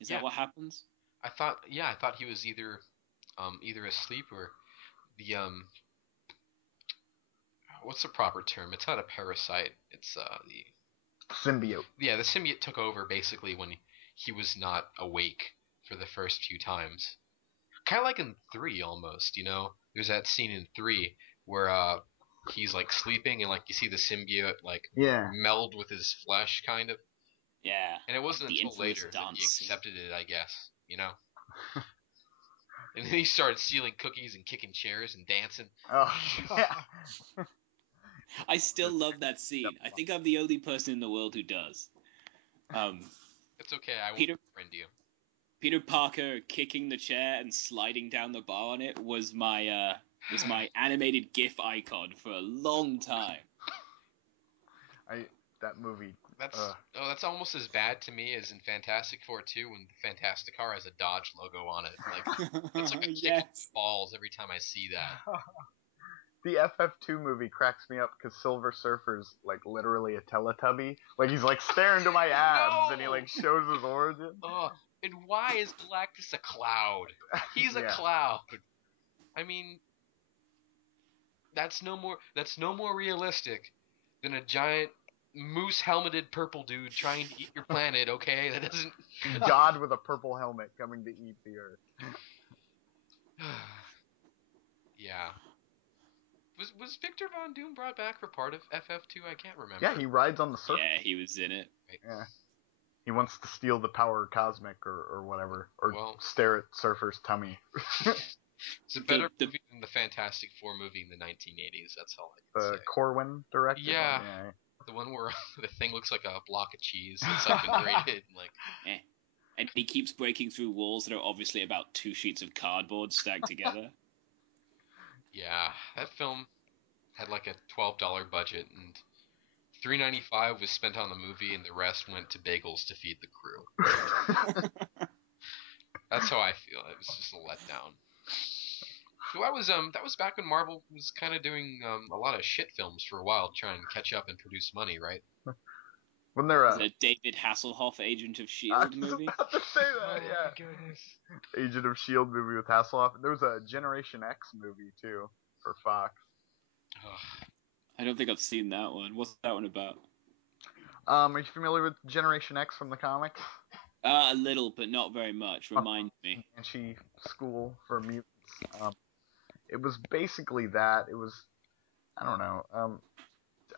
Is that what happens? I thought he was either asleep or the what's the proper term? It's not a parasite. It's the symbiote. Yeah, the symbiote took over basically when he was not awake for the first few times. Kind of like in 3 almost, you know? There's that scene in 3 where he's like sleeping and like you see the symbiote like meld with his flesh kind of. Yeah. And it wasn't until later that he accepted it, I guess, you know? And then he started stealing cookies and kicking chairs and dancing. Oh, yeah. I still love that scene. I think I'm the only person in the world who does. It's okay, I won't Peter- friend you. Peter Parker kicking the chair and sliding down the bar on it was my animated GIF icon for a long time. That movie. That's almost as bad to me as in Fantastic Four 2 when the Fantastic Car has a Dodge logo on it. Like that's like a kick in the balls every time I see that. The FF2 movie cracks me up because Silver Surfer's like literally a Teletubby. Like he's like staring to my abs and he like shows his origin. And why is Galactus a cloud? He's a cloud. I mean, that's no more realistic than a giant moose helmeted purple dude trying to eat your planet. Okay, that doesn't. God with a purple helmet coming to eat the Earth. Yeah. Was Victor Von Doom brought back for part of FF2? I can't remember. Yeah, he rides on the surf. Yeah, he was in it. Yeah. He wants to steal the power cosmic or whatever. Or stare at Surfer's tummy. It's a better movie than the Fantastic Four movie in the 1980s, that's all I can say. The Corwin directed one? Yeah. The one where the thing looks like a block of cheese that's up and rated. Like. And he keeps breaking through walls that are obviously about 2 sheets of cardboard stacked together. Yeah, that film had like a $12 budget, and $3.95 was spent on the movie, and the rest went to bagels to feed the crew. That's how I feel. It was just a letdown. So that was back when Marvel was kind of doing a lot of shit films for a while, trying to catch up and produce money, right? When there the David Hasselhoff Agent of S.H.I.E.L.D. movie. I was about to say that, yeah. Goodness. Agent of S.H.I.E.L.D. movie with Hasselhoff. There was a Generation X movie too for Fox. I don't think I've seen that one. What's that one about? Are you familiar with Generation X from the comics? A little, but not very much. Remind me. Banshee School for Mutants. It was basically that. It was, I don't know.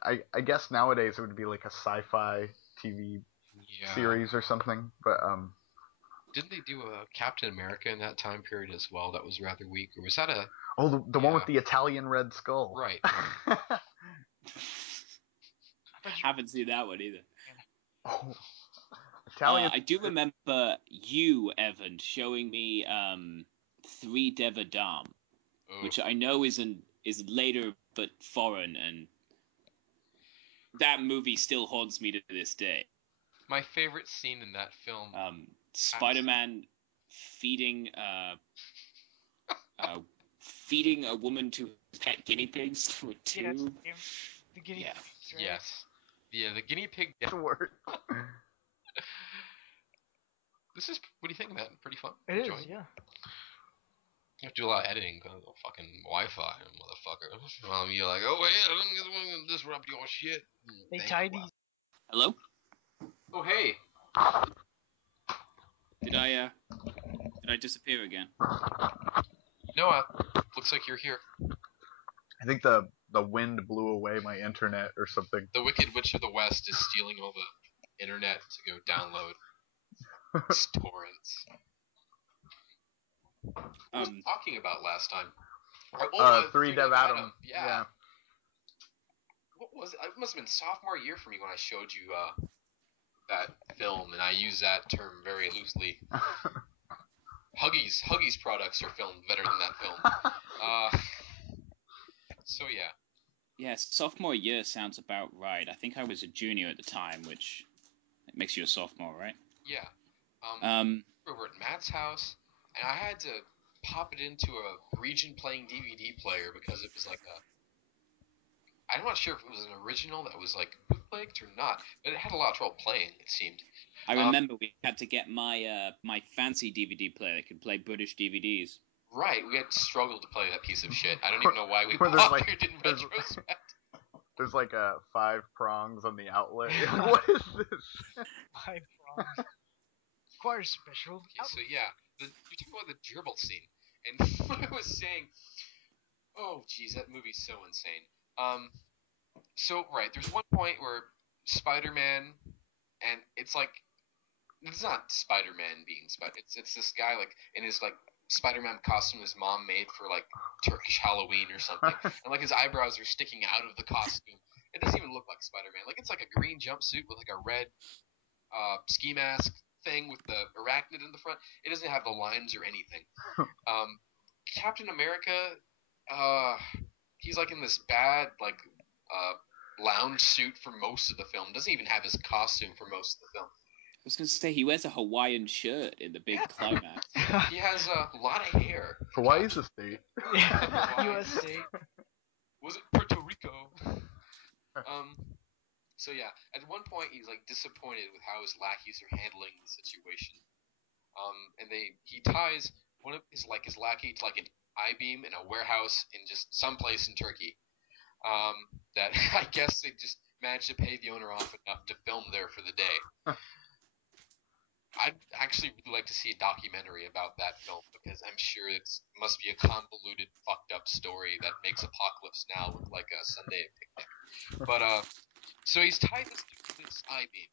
I guess nowadays it would be like a sci-fi TV series or something. But didn't they do a Captain America in that time period as well? That was rather weak. Or was that a? Oh, the one with the Italian red skull. Right. Haven't seen that one either. Oh, Italian. I do remember you, Evan, showing me 3 Devadam, which I know is later but foreign, and that movie still haunts me to this day. My favorite scene in that film. Spider-Man feeding a woman to pet guinea pigs through a tube. The guinea pigs, right? Yes. Yeah, the guinea pig death. Word. What do you think of that? Pretty fun? It is, yeah. You have to do a lot of editing because of fucking Wi-Fi, motherfucker. You're like, oh, hey, I don't want to disrupt your shit. They tied these. Hello? Oh, hey. Did I disappear again? No, looks like you're here. I think the wind blew away my internet or something. The Wicked Witch of the West is stealing all the internet to go download torrents. What was I talking about last time? 3 Dev Adam. Yeah. What was it? It must have been sophomore year for me when I showed you that film, and I use that term very loosely. Huggies products are filmed better than that film. So yeah. Yeah, sophomore year sounds about right. I think I was a junior at the time, which makes you a sophomore, right? Yeah. We were at Matt's house, and I had to pop it into a region-playing DVD player because it was like I'm not sure if it was an original that was like bootlegged or not, but it had a lot of trouble playing, it seemed. I remember we had to get my fancy DVD player that could play British DVDs. Right, we had struggled to play that piece of shit. I don't even know why we bothered in retrospect. There's like 5 prongs on the outlet. What is this? 5 prongs. Quite special. Okay, so yeah, you're talking about the gerbil scene, and what I was saying. Oh, geez, that movie's so insane. So right, there's one point where Spider-Man, and it's like, it's not Spider-Man being Spider. It's this guy like in his like Spider-Man costume his mom made for like Turkish Halloween or something, and like his eyebrows are sticking out of the costume. It doesn't even look like Spider-Man. Like it's like a green jumpsuit with like a red ski mask thing with the arachnid in the front. It doesn't have the lines or anything. Captain America, he's like in this bad like lounge suit for most of the film. Doesn't even have his costume for most of the film. I was going to say, he wears a Hawaiian shirt in the big climax. He has a lot of hair. Hawaii's a state. U.S. state. Was it Puerto Rico? So yeah, at one point he's like disappointed with how his lackeys are handling the situation. And he ties one of his lackey to like an I-beam in a warehouse in just someplace in Turkey. That I guess they just managed to pay the owner off enough to film there for the day. I'd actually really like to see a documentary about that film because I'm sure it must be a convoluted, fucked up story that makes Apocalypse Now look like a Sunday picnic. But so he's tied this dude to this I-beam.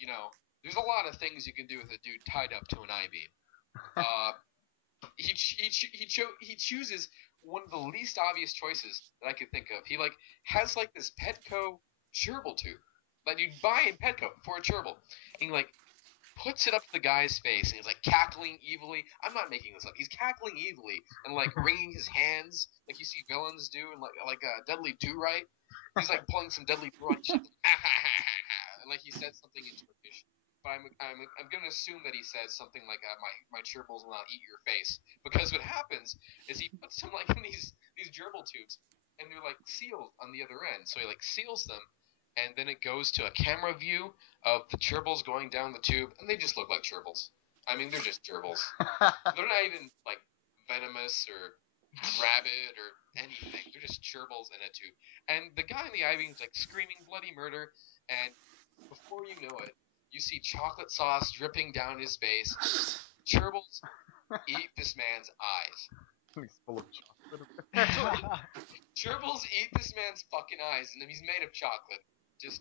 You know, there's a lot of things you can do with a dude tied up to an I-beam. He chooses one of the least obvious choices that I could think of. He like has like this Petco gerbil tube that you'd buy in Petco for a gerbil. And he like puts it up to the guy's face and he's like cackling evilly. I'm not making this up. He's cackling evilly and like wringing his hands like you see villains do and like Dudley Do-Right. He's like pulling some Dudley Do-Right shit. And like he said something in Turkish. But I'm gonna assume that he says something like my gerbils will not eat your face, because what happens is he puts them like in these gerbil tubes and they're like sealed on the other end, so he like seals them, and then it goes to a camera view of the gerbils going down the tube, and they just look like gerbils. I mean, they're just gerbils. They're not even like venomous or rabid or anything. They're just gerbils in a tube, and the guy in the I-beam is like screaming bloody murder, and before you know it, you see chocolate sauce dripping down his face. Gerbils eat this man's eyes. He's full of chocolate. Gerbils eat this man's fucking eyes, and he's made of chocolate. Just.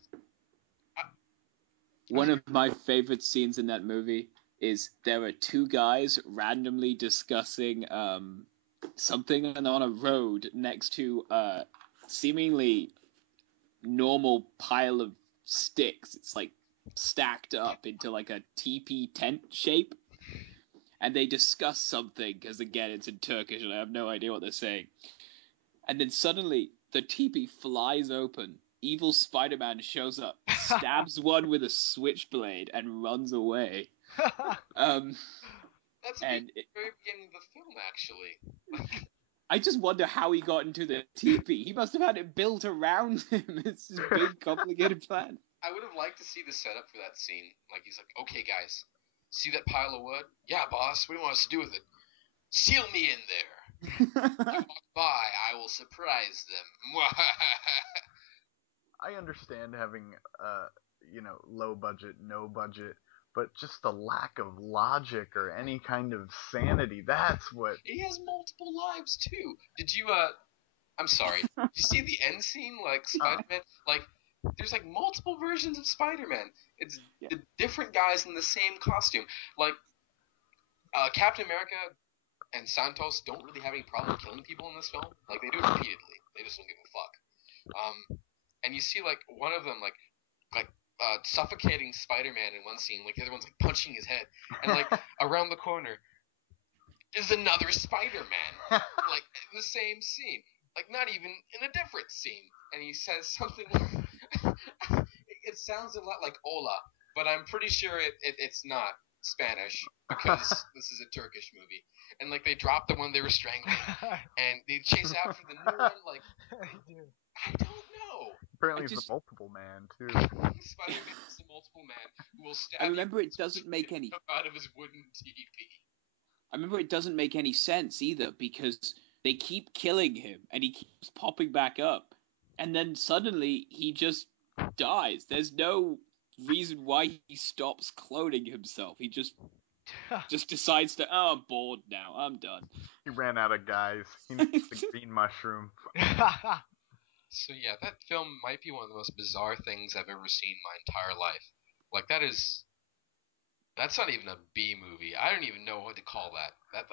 One of my favorite scenes in that movie is there are two guys randomly discussing something on a road next to a seemingly normal pile of sticks. It's like stacked up into like a teepee tent shape, and they discuss something because again it's in Turkish and I have no idea what they're saying, and then suddenly the teepee flies open, evil Spider-Man shows up, stabs one with a switchblade and runs away. That's at the very beginning of the film, actually. I just wonder how he got into the teepee. He must have had it built around him. It's this big complicated plan. I would have liked to see the setup for that scene. Like, he's like, okay, guys, see that pile of wood? Yeah, boss, what do you want us to do with it? Seal me in there. You walk by, I will surprise them. I understand having, low budget, no budget, but just the lack of logic or any kind of sanity, that's what... He has multiple lives, too. Did you, I'm sorry. Did you see the end scene? Like, Spider-Man, like... There's like multiple versions of Spider-Man. It's the different guys in the same costume. Like Captain America and Santos don't really have any problem killing people in this film. Like they do it repeatedly. They just don't give a fuck. And you see like one of them like suffocating Spider-Man in one scene. Like the other one's like punching his head. And like around the corner is another Spider-Man. Like the same scene. Like not even in a different scene. And he says something. It sounds a lot like Ola, but I'm pretty sure it's not Spanish because this is a Turkish movie. And like they dropped the one they were strangling, and they chase after the new one. Like I don't know. Apparently, he's a multiple man too. Spider-Man is a multiple man who will stab. I remember it doesn't make any out of his wooden teepee. I remember it doesn't make any sense either because they keep killing him and he keeps popping back up. And then suddenly he just dies. There's no reason why he stops cloning himself. He just decides to, I'm bored now. I'm done. He ran out of guys. He needs the green mushroom. So yeah, that film might be one of the most bizarre things I've ever seen in my entire life. Like that's not even a B movie. I don't even know what to call that.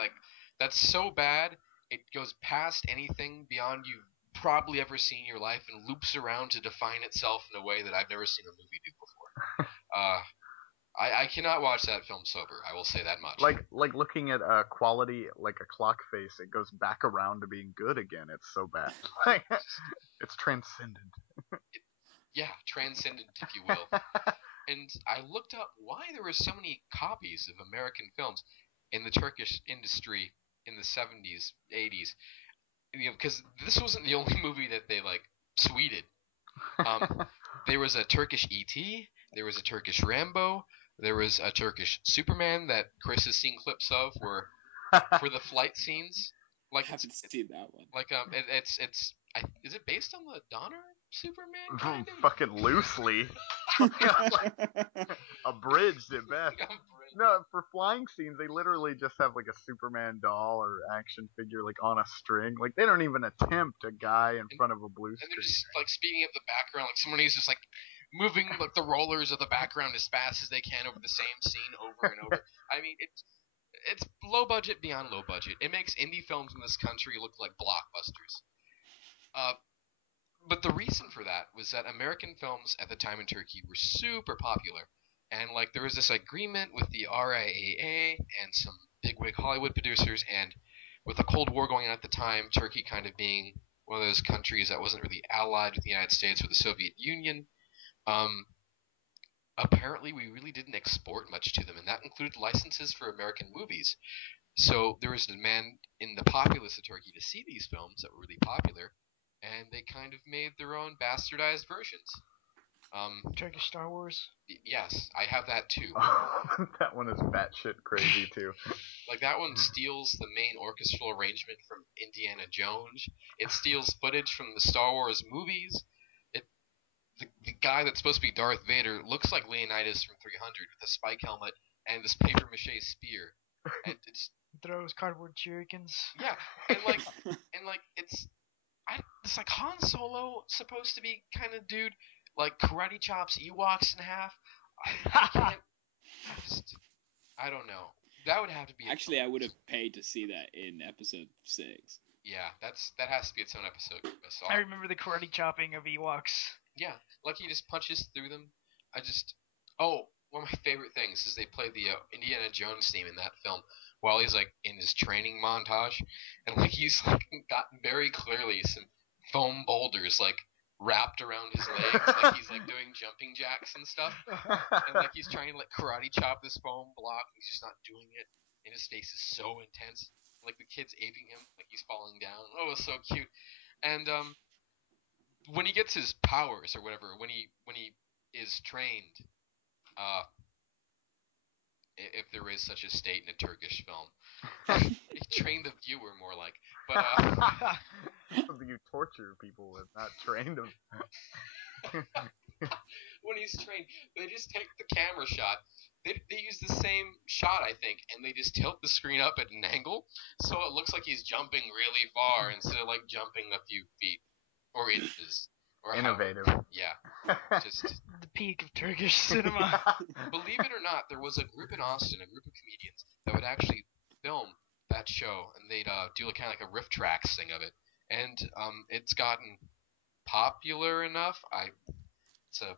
that's so bad it goes past anything beyond you've probably ever seen in your life and loops around to define itself in a way that I've never seen a movie do before. I cannot watch that film sober. I will say that much. Like looking at a quality like a clock face, it goes back around to being good again. It's so bad. It's transcendent. Yeah, transcendent, if you will. And I looked up why there were so many copies of American films in the Turkish industry in the 70s, 80s. Because this wasn't the only movie that they like sweeted. There was a Turkish E.T., there was a Turkish Rambo, there was a Turkish Superman that Chris has seen clips of, where for the flight scenes, like I haven't seen that one. like is it based on the Donner Superman? Kind of? Fucking loosely. Abridged at best. No, for flying scenes, they literally just have like a Superman doll or action figure like on a string. Like they don't even attempt a guy in front of a blue And they're screen. just like speeding up the background, like someone who's just like moving like the rollers of the background as fast as they can over the same scene over and over. I mean, it's low budget beyond low budget. It makes indie films in this country look like blockbusters. But the reason for that was that American films at the time in Turkey were super popular. And like there was this agreement with the RIAA and some bigwig Hollywood producers, and with the Cold War going on at the time, Turkey kind of being one of those countries that wasn't really allied with the United States or the Soviet Union, apparently we really didn't export much to them, and that included licenses for American movies. So there was a demand in the populace of Turkey to see these films that were really popular, and they kind of made their own bastardized versions. Turkish Star Wars. Yes, I have that too. That one is batshit crazy too. Like that one steals the main orchestral arrangement from Indiana Jones. It steals footage from the Star Wars movies. The guy that's supposed to be Darth Vader looks like Leonidas from 300 with a spike helmet and this paper mache spear. And it's Throws cardboard shurikens. yeah, and like it's like Han Solo supposed to be kind of dude, like karate chops Ewoks in half. I don't know. That would have to be Actually, I would have paid to see that in episode 6. Yeah, that has to be its own episode. I remember the karate chopping of Ewoks. Yeah, like he just punches through them. One of my favorite things is they play the Indiana Jones theme in that film while he's like in his training montage, and like he's like got very clearly some foam boulders like wrapped around his legs, like he's like doing jumping jacks and stuff, and like he's trying to like karate chop this foam block, and he's just not doing it, and his face is so intense, like the kid's aping him, like he's falling down. Oh, it was so cute, and when he gets his powers or whatever, when he is trained, if there is such a state in a Turkish film, he trained the viewer more like. But Something you torture people with, not train them. When he's trained, they just take the camera shot. They use the same shot, I think, and they just tilt the screen up at an angle, so it looks like he's jumping really far instead of like jumping a few feet or inches. Or innovative. Yeah. Just the peak of Turkish cinema. Believe it or not, there was a group in Austin, a group of comedians that would actually film that show, and they'd do kind of like a riff tracks thing of it, and it's gotten popular enough. It's a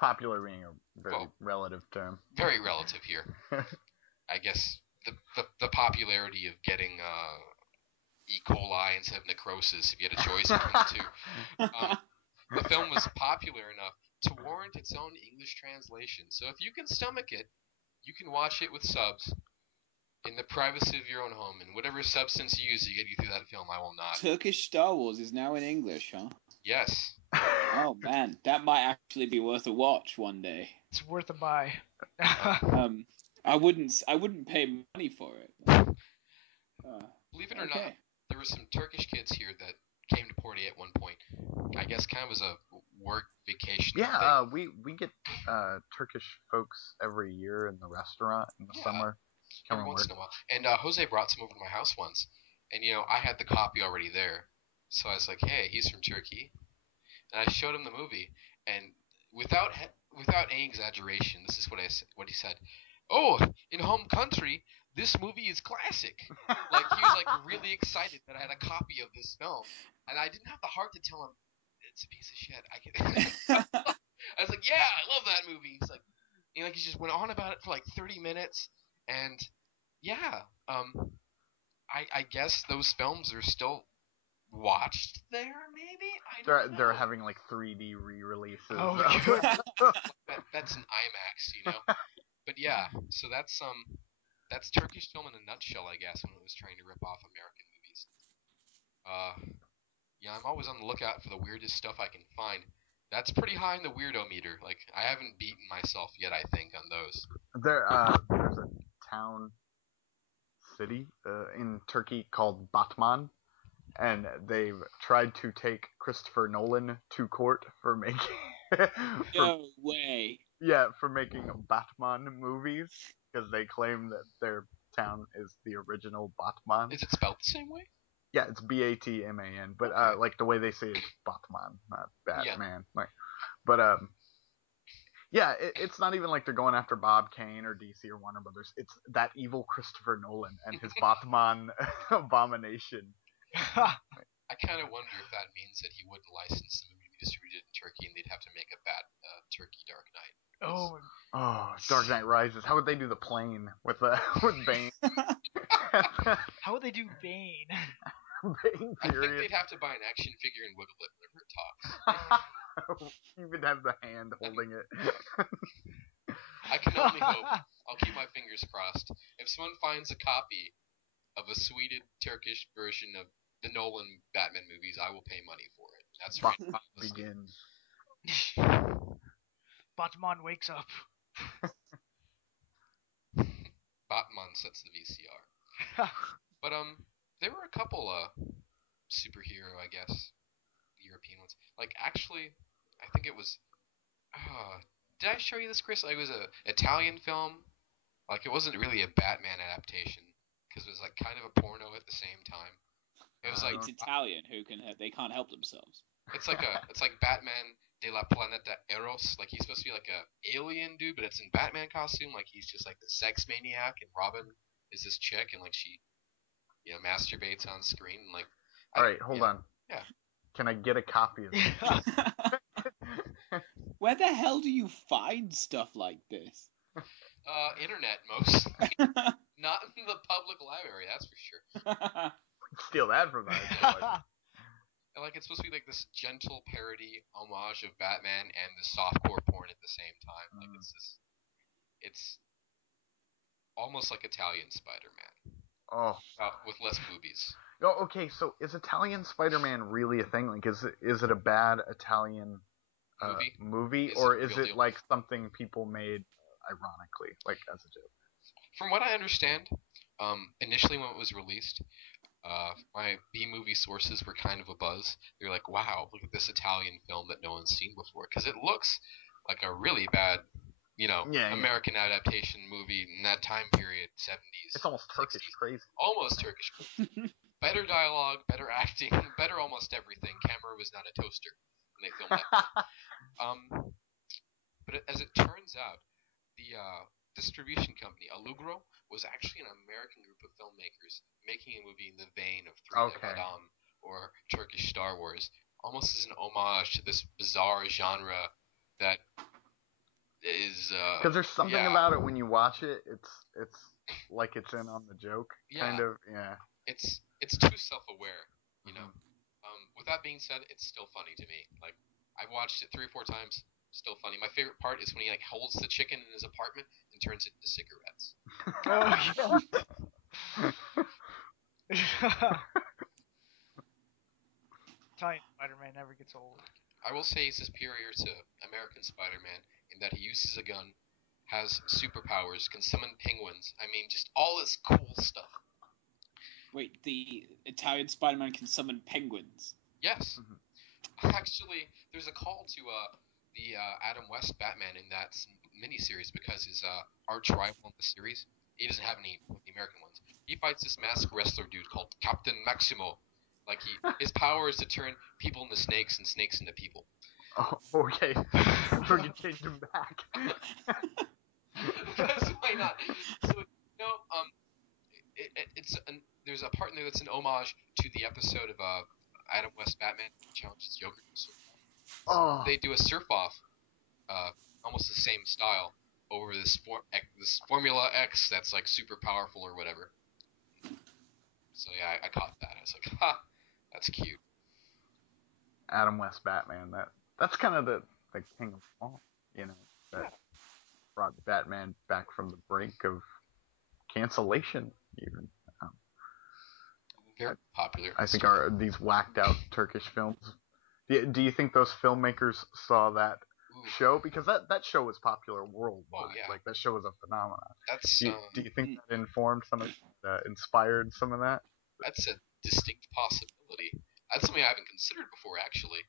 popular being a very relative term. Very relative here. I guess the popularity of getting E. coli instead of necrosis, if you had a choice between the two. The film was popular enough to warrant its own English translation. So if you can stomach it, you can watch it with subs in the privacy of your own home, and whatever substance you use to get you through that film, I will not. Turkish Star Wars is now in English, huh? Yes. Oh man, that might actually be worth a watch one day. It's worth a buy. I wouldn't pay money for it. Believe it or not, there were some Turkish kids here that came to Port A at one point. I guess kind of as a work vacation. Yeah, we get Turkish folks every year in the restaurant in the summer. Every once in a while. And Jose brought some over to my house once, and I had the copy already there, so I was like, "Hey, he's from Turkey," and I showed him the movie, and without any exaggeration, this is what he said. "Oh, in home country, this movie is classic. Like, he was like really excited that I had a copy of this film, and I didn't have the heart to tell him it's a piece of shit. I was like, yeah, I love that movie. He's like, you know, like, he just went on about it for like 30 minutes, and yeah, I guess those films are still watched there. Maybe I don't know. They're having like 3D re-releases. Oh, of- good. That's an IMAX, you know. But yeah, so that's Turkish film in a nutshell, I guess, when it was trying to rip off American movies. Yeah, I'm always on the lookout for the weirdest stuff I can find. That's pretty high in the weirdo meter. Like, I haven't beaten myself yet, I think, on those. There's a town city in Turkey called Batman, and they've tried to take Christopher Nolan to court for making No way. for making Batman movies because they claim that their town is the original Batman. Is it spelled the same way? Yeah, it's Batman, but Okay. like the way they say it's Batman, not Yeah. Batman. Like, but yeah, it's not even like they're going after Bob Kane or DC or Warner Brothers. It's that evil Christopher Nolan and his Batman abomination. I kind of wonder if that means that he wouldn't license the movie to be distributed in Turkey, and they'd have to make a bad Turkey Dark Knight. Oh, Dark Knight Rises. How would they do the plane with with Bane? how would they do Bane? Bane, I think period. they'd have to buy an action figure and wiggle it whenever it talks. You would have the hand holding it. I can only hope. I'll keep my fingers crossed. If someone finds a copy of a sweeted Turkish version of the Nolan Batman movies, I will pay money for it. That's right. Batman begins. Batman wakes up. Batman sets the VCR. But there were a couple superhero, I guess, European ones. Like, actually, I think it was. Did I show you this, Chris? Like, it was a Italian film. Like, it wasn't really a Batman adaptation because it was like kind of a porno at the same time. It was like It's Italian. They can't help themselves. it's like Batman de la Planeta Eros. Like, he's supposed to be like a alien dude, but it's in Batman costume. Like, he's just like the sex maniac, and Robin is this chick, and like she, you know, masturbates on screen. And, like, All right, hold on. Yeah. Can I get a copy of this? Where the hell do you find stuff like this? Internet mostly. Not in the public library, that's for sure. Steal that from that. Like, it's supposed to be like this gentle parody homage of Batman and the softcore porn at the same time. Like, it's almost like Italian Spider-Man. Oh. With less boobies. Oh, okay. So is Italian Spider-Man really a thing? Like, is it a bad Italian movie, or is it like something people made ironically, like as a joke? From what I understand, initially when it was released, my B-movie sources were kind of abuzz. They were like, wow, look at this Italian film that no one's seen before. Because it looks like a really bad, American adaptation movie in that time period, 70s. It's almost 60s. Turkish crazy. Almost Turkish crazy. Better dialogue, better acting, better almost everything. Camera was not a toaster when they filmed that. But as it turns out, the distribution company, Alugro, was actually an American group of filmmakers making a movie in the vein of Three Adam or Turkish Star Wars, almost as an homage to this bizarre genre that is... Because there's something about it when you watch it, it's like it's in on the joke, kind of, yeah. It's too self-aware, you know. With that being said, it's still funny to me. Like, I've watched it 3 or 4 times. Still funny. My favorite part is when he like holds the chicken in his apartment and turns it into cigarettes. Italian Spider-Man never gets old. I will say he's superior to American Spider-Man in that he uses a gun, has superpowers, can summon penguins. I mean, just all this cool stuff. Wait, the Italian Spider-Man can summon penguins? Yes. Actually, there's a call to the Adam West Batman in that miniseries because his arch rival in the series, he doesn't have any with the American ones. He fights this masked wrestler dude called Captain Maximo. Like, his power is to turn people into snakes and snakes into people. Oh, okay. So you changed him back. Because why not? So, there's a part in there that's an homage to the episode of Adam West Batman challenges Joker to surf off. Oh, They do a surf off, almost the same style over this Formula X that's like super powerful or whatever. So yeah, I caught that. I was like, ha, that's cute. Adam West Batman. That's kind of the king of all, you know, that brought Batman back from the brink of cancellation, even. Very popular. I think these whacked out Turkish films. Do you think those filmmakers saw that show? Because that show was popular worldwide. Oh, yeah. Like, that show was a phenomenon. That's Do you think that informed some of that, inspired some of that? That's a distinct possibility. That's something I haven't considered before, actually.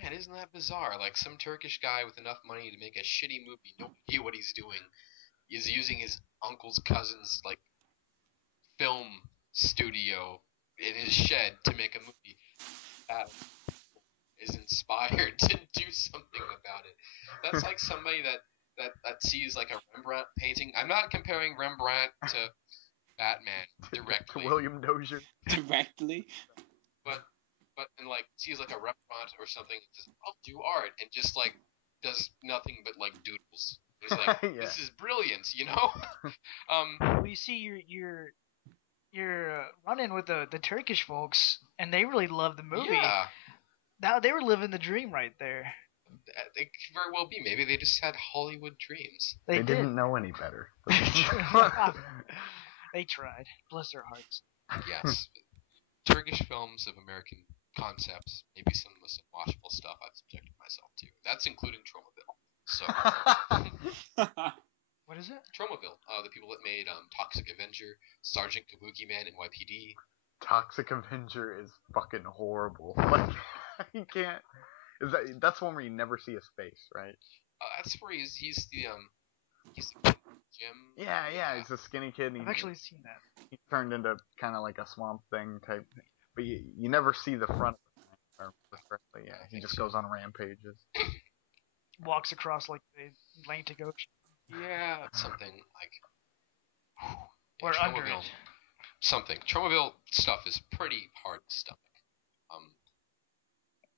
Man, isn't that bizarre? Like, some Turkish guy with enough money to make a shitty movie, no idea what he's doing, is using his uncle's cousin's, like, film studio in his shed to make a movie that is inspired to do something about it. That's like somebody that sees, like, a Rembrandt painting. I'm not comparing Rembrandt to Batman directly. To William Dozier. Directly? But and like sees like a Rembrandt or something and says, I'll do art, and just like does nothing but like doodles. He's like, Yeah. This is brilliant, you know? Well, you see, you're running with the Turkish folks, and they really love the movie. Yeah. Now they were living the dream right there. It could very well be. Maybe they just had Hollywood dreams. They didn't know any better. They tried. Bless their hearts. Yes. Turkish films of American concepts, maybe some of the most unwatchable stuff I've subjected myself to. That's including Tromaville. So What is it? Tromaville, the people that made Toxic Avenger, Sergeant Kabuki Man, and YPD. Toxic Avenger is fucking horrible. Like, you can't. That's one where you never see his face, right? That's where he's the Jim. Yeah, he's a skinny kid. And I've actually seen that. he turned into kind of like a Swamp Thing type, but you never see the front of the thing. If I remember correctly. Yeah, he just goes on rampages. Walks across like the Atlantic Ocean. Yeah, something like. Or under Tromaville. it. Something. Tromaville stuff is pretty hard to stomach.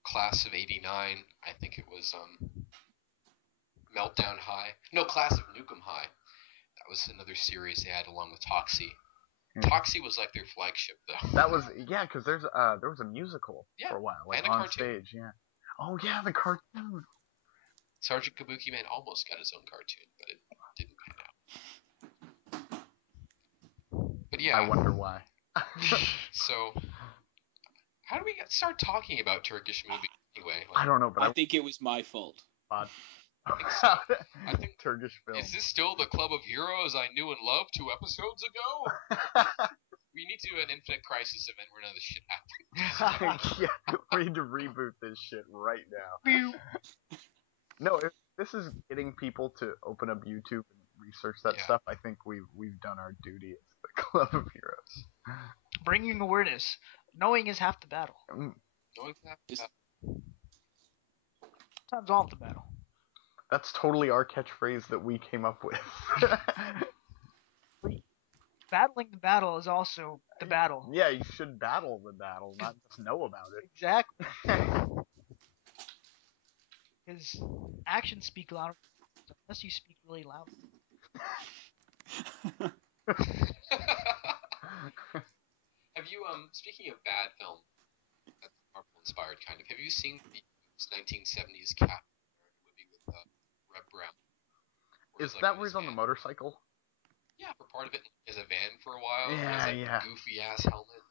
Class of '89, I think it was Meltdown High. No, Class of Nukem High. That was another series they had along with Toxie. Toxie was like their flagship, though. That was because there was a musical for a while, like and a on cartoon. stage. Yeah. Oh yeah, the cartoon. Sergeant Kabuki Man almost got his own cartoon, but it didn't pan out. But yeah. I wonder why. So, how do we start talking about Turkish movies anyway? Like, I don't know, but I think it was my fault. I think Turkish film. Is this still the Club of Heroes I knew and loved 2 episodes ago? We need to do an Infinite Crisis event where none of this shit happens. Yeah, we need to reboot this shit right now. No, if this is getting people to open up YouTube and research that stuff, I think we've done our duty as the Club of Heroes. Bringing awareness. Knowing is half the battle. Knowing Sometimes all of the battle. That's totally our catchphrase that we came up with. Battling the battle is also the battle. Yeah, you should battle the battle, not just know about it. Exactly. Because actions speak louder unless you speak really loud. Have you, speaking of bad film, that's Marvel inspired kind of, have you seen the 1970s Captain America movie with Reb Brown? Is that where he's on the motorcycle? Yeah, for part of it, as a van for a while. Yeah. Goofy ass helmet.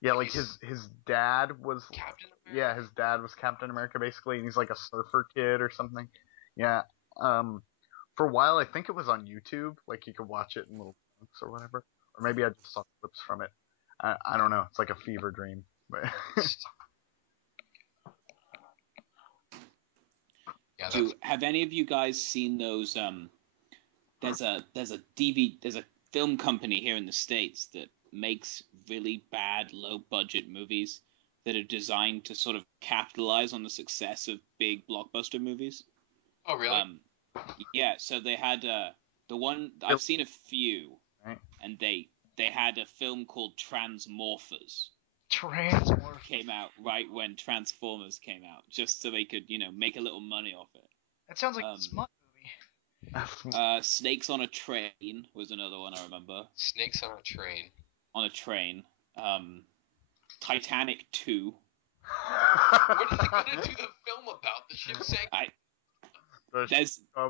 Yeah, like his dad was Captain America. Yeah, his dad was Captain America basically, and he's like a surfer kid or something. Yeah. For a while I think it was on YouTube, like you could watch it in little chunks or whatever. Or maybe I just saw clips from it. I don't know. It's like a fever dream. But have any of you guys seen those? There's a film company here in the States that makes really bad, low-budget movies that are designed to sort of capitalize on the success of big blockbuster movies. Oh, really? Yeah. So they had the one I've seen a few, right. and they they had a film called Transmorphers. Transmorph. Came out right when Transformers came out, just so they could, make a little money off it. That sounds like a smut movie. Snakes on a Train was another one I remember. Snakes on a Train. On a Train. Titanic 2. What are they gonna do the film about? The ship sank?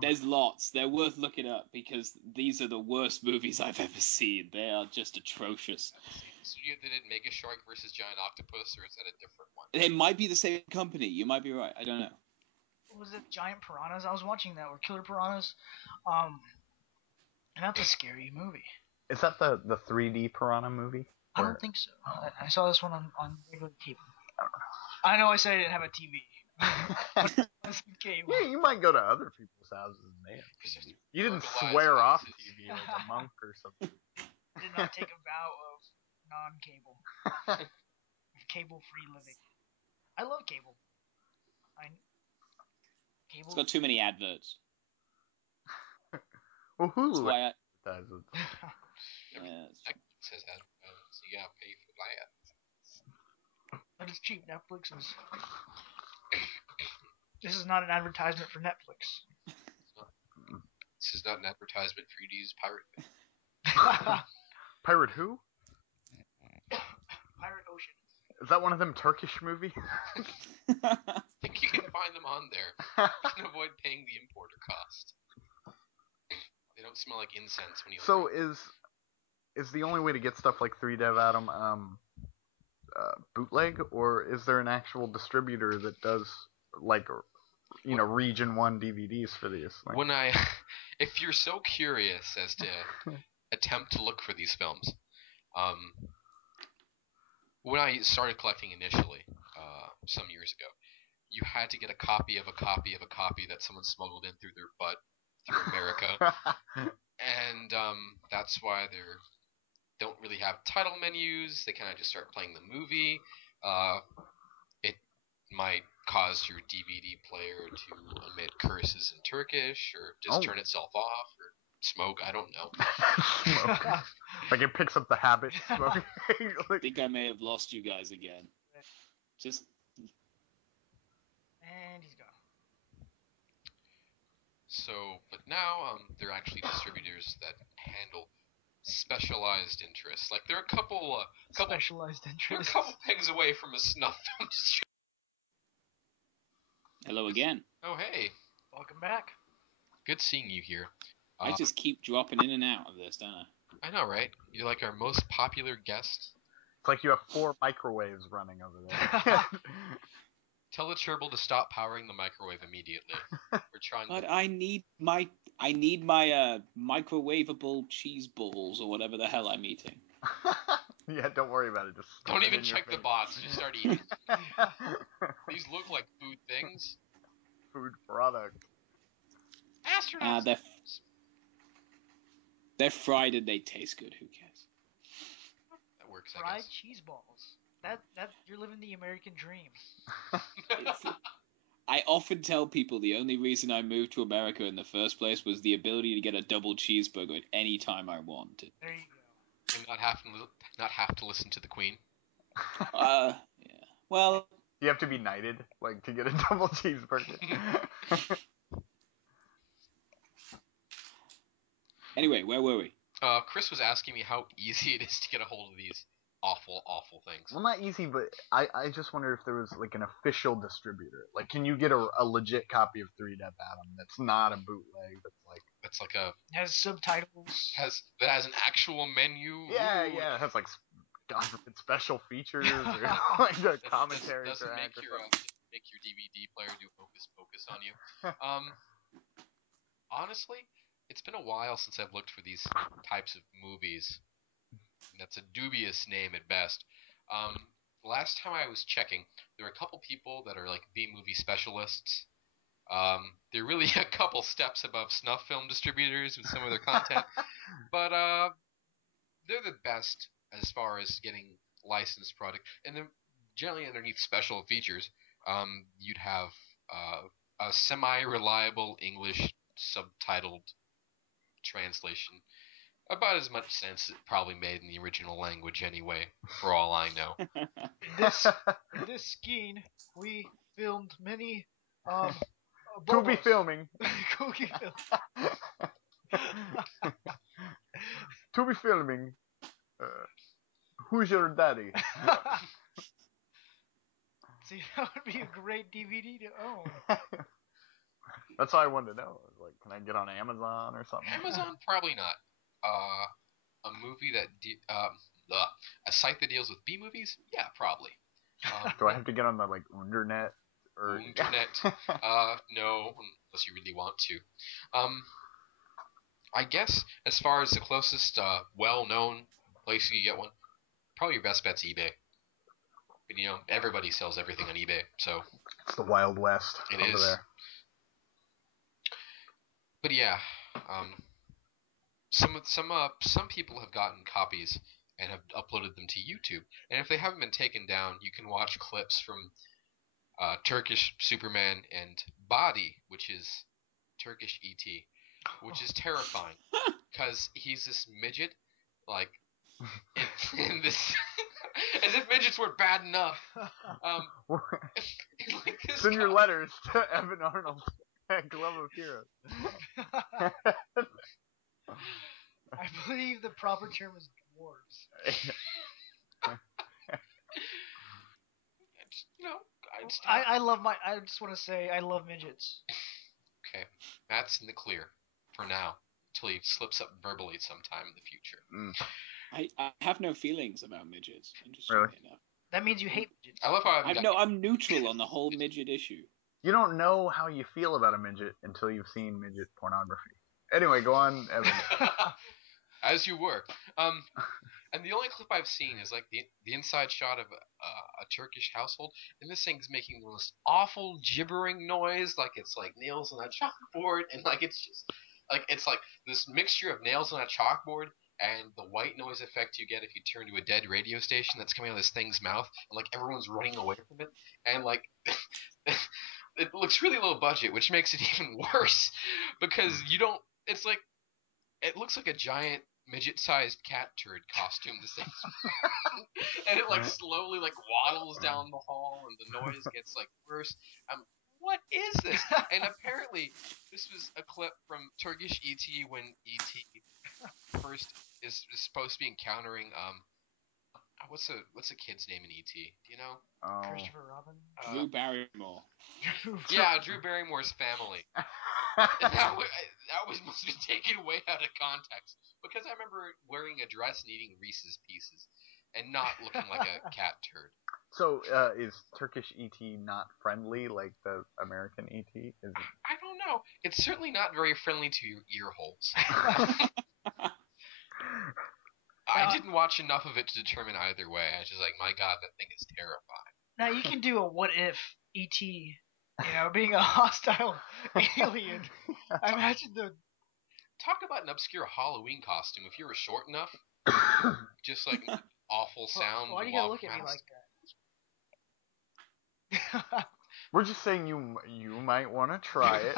There's lots. They're worth looking up because these are the worst movies I've ever seen. They are just atrocious. So you did Mega Shark versus Giant Octopus, or is that a different one? It might be the same company. You might be right. I don't know. Was it Giant Piranhas? I was watching that, or Killer Piranhas. And that's a scary movie. Is that the 3D Piranha movie? I don't think so. I saw this one on regular cable. I know I said I didn't have a TV. Yeah, you might go to other people's houses, man. You didn't swear off TV like a monk or something. I did not take a vow of non-cable. Cable-free living. I love cable. Cable. It's got too many adverts. Well, Hulu That's why advertises. Says that, so you gotta pay for that. But it's cheap. Netflix is. This is not an advertisement for Netflix. This is not an advertisement for you to use Pirate Bay. Pirate who? Pirate Ocean. Is that one of them Turkish movies? I think you can find them on there. You can avoid paying the importer cost. They don't smell like incense when you. So is the only way to get stuff like 3Dev Adam bootleg, or is there an actual distributor that does like region 1 DVDs for these? Like, if you're so curious as to attempt to look for these films, when I started collecting initially, some years ago, you had to get a copy of a copy of a copy that someone smuggled in through their butt through America, and that's why they don't really have title menus. They kind of just start playing the movie. It might cause your DVD player to emit curses in Turkish, or just turn itself off, or smoke. I don't know. Like it picks up the habit of smoking. I think I may have lost you guys again. Just. And he's gone. So, but now they're actually distributors that handle specialized interests. Like there are a couple specialized interests. They're a couple pegs away from a snuff film distributor. Hello again. Oh hey. Welcome back. Good seeing you here. I just keep dropping in and out of this, don't I? I know, right? You're like our most popular guest. It's like you have 4 microwaves running over there. Tell the gerbil to stop powering the microwave immediately. We're trying. But I need my microwavable cheese balls or whatever the hell I'm eating. Yeah, don't worry about it. Just don't even check the box. Just start eating. These look like food things. Food product. Astronauts. They're fried and they taste good. Who cares? That works. Fried cheese balls. That you're living the American dream. I often tell people the only reason I moved to America in the first place was the ability to get a double cheeseburger at any time I wanted. There you go. And not have to listen to the Queen. Yeah. Well, you have to be knighted, like, to get a double cheeseburger. Anyway, where were we? Chris was asking me how easy it is to get a hold of these awful things. Well, not easy, but I just wonder if there was like an official distributor. Like, can you get a legit copy of 3Dev Adam that's not a bootleg? That's like a has subtitles. That has an actual menu. Yeah, ooh. Yeah. It has like God forbid special features or like a commentary doesn't track. Make your DVD player do hocus pocus on you. Honestly, it's been a while since I've looked for these types of movies. That's a dubious name at best. Last time I was checking, there were a couple people that are like B-movie specialists. They're really a couple steps above snuff film distributors with some of their content. But they're the best as far as getting licensed product. And then generally underneath special features, you'd have a semi-reliable English subtitled translation. About as much sense it probably made in the original language anyway, for all I know. In this skiing, we filmed many To be bobos. filming. Cookie film. To be filming. Who's your daddy? See, that would be a great DVD to own. That's all I wanted to know. Like, can I get on Amazon or something? Amazon, probably not. A movie that a site that deals with B movies, yeah, probably. Do I have to get on the like internet or internet? No, unless you really want to. I guess as far as the closest well-known place you can get one, probably your best bet's eBay. But, you know, everybody sells everything on eBay, so It's the Wild West it over is. there. But yeah, some people have gotten copies and have uploaded them to YouTube, and if they haven't been taken down, you can watch clips from Turkish Superman and Body, which is Turkish ET, which is terrifying because he's this midget, like in this, as if midgets were bad enough. Like this Send your letters to Evan Arnold at Glove of Heroes. I believe the proper term is dwarves. You know, I just want to say I love midgets. Okay, Matt's in the clear for now until he slips up verbally sometime in the future. I have no feelings about midgets. Really? Enough. That means you hate midgets. I love how I'm neutral on the whole midget issue. You don't know how you feel about a midget until you've seen midget pornography. Anyway, go on, Evan. As you were. And the only clip I've seen is like the inside shot of a Turkish household, and this thing's making the most awful gibbering noise, like it's like nails on a chalkboard, and like it's just like it's like this mixture of nails on a chalkboard and the white noise effect you get if you turn to a dead radio station that's coming out of this thing's mouth, and like everyone's running away from it, and like it looks really low budget, which makes it even worse because you don't. It's like it looks like a giant midget-sized cat turd costume. This thing, and it like slowly like waddles down the hall, and the noise gets like worse. What is this? And apparently, this was a clip from Turkish ET when ET first is supposed to be encountering what's a kid's name in ET? Do you know? Christopher Robin. Drew Barrymore. Yeah, Drew Barrymore's family. And that must be taken way out of context because I remember wearing a dress and eating Reese's Pieces and not looking like a cat turd. So, is Turkish ET not friendly like the American ET? I don't know. It's certainly not very friendly to your ear holes. I didn't watch enough of it to determine either way. I was just like, my God, that thing is terrifying. Now you can do a what if ET, being a hostile alien. I imagine Talk about an obscure Halloween costume. If you were short enough, just like awful sound. Why do you gotta look at me like that? We're just saying you might want to try it.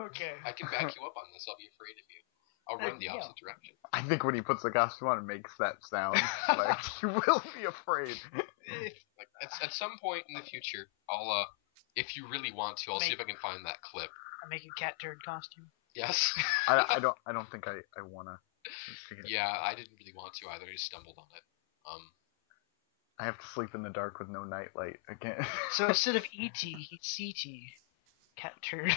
Okay. I can back you up on this. I'll be afraid of you. I'll run the opposite direction. I think when he puts the costume on, it makes that sound. Like, you will be afraid. Like at some point in the future, I'll if you really want to, I'll see if I can find that clip. I make a cat turd costume. Yes. I don't think I wanna. Yeah, I didn't really want to either. I just stumbled on it. I have to sleep in the dark with no nightlight again. So instead of ET, he's CT. Cat turd.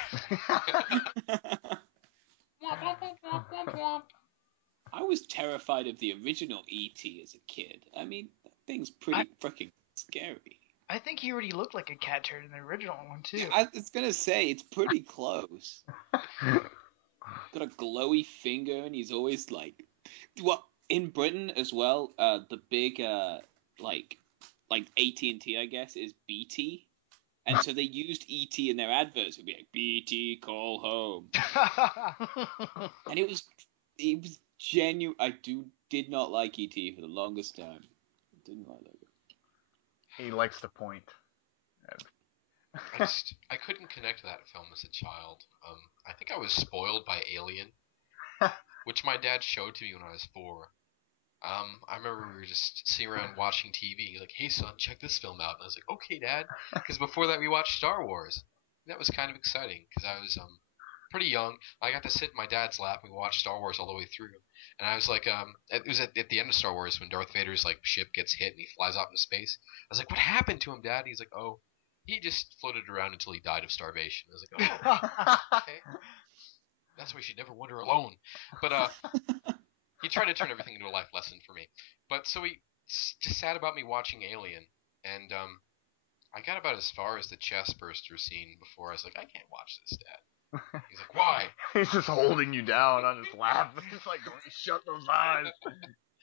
I was terrified of the original E.T. as a kid. I mean, that thing's pretty freaking scary. I think he already looked like a cat turd in the original one, too. Yeah, I was gonna say, it's pretty close. Got a glowy finger, and he's always like... Well, in Britain as well, the big, like AT&T, I guess, is BT. And so they used E.T. in their adverts. It would be like, BT, call home. And it was genuine. I did not like E.T. for the longest time. Didn't like it. He likes to point. I couldn't connect to that film as a child. I think I was spoiled by Alien. which my dad showed to me when I was 4. I remember we were just sitting around watching TV. He's like, "Hey son, check this film out." And I was like, "Okay, Dad," because before that we watched Star Wars. That was kind of exciting because I was pretty young. I got to sit in my dad's lap and we watched Star Wars all the way through. And I was like, it was at the end of Star Wars when Darth Vader's like ship gets hit and he flies out into space. I was like, "What happened to him, Dad?" He's like, "Oh, he just floated around until he died of starvation." I was like, "Oh, okay. That's why you should never wander alone." But he tried to turn everything into a life lesson for me. But so he just sat about me watching Alien, and I got about as far as the chest burster scene before I was like, "I can't watch this, Dad." He's like, "Why?" He's just holding you down on his lap. He's like, "Don't you shut those eyes."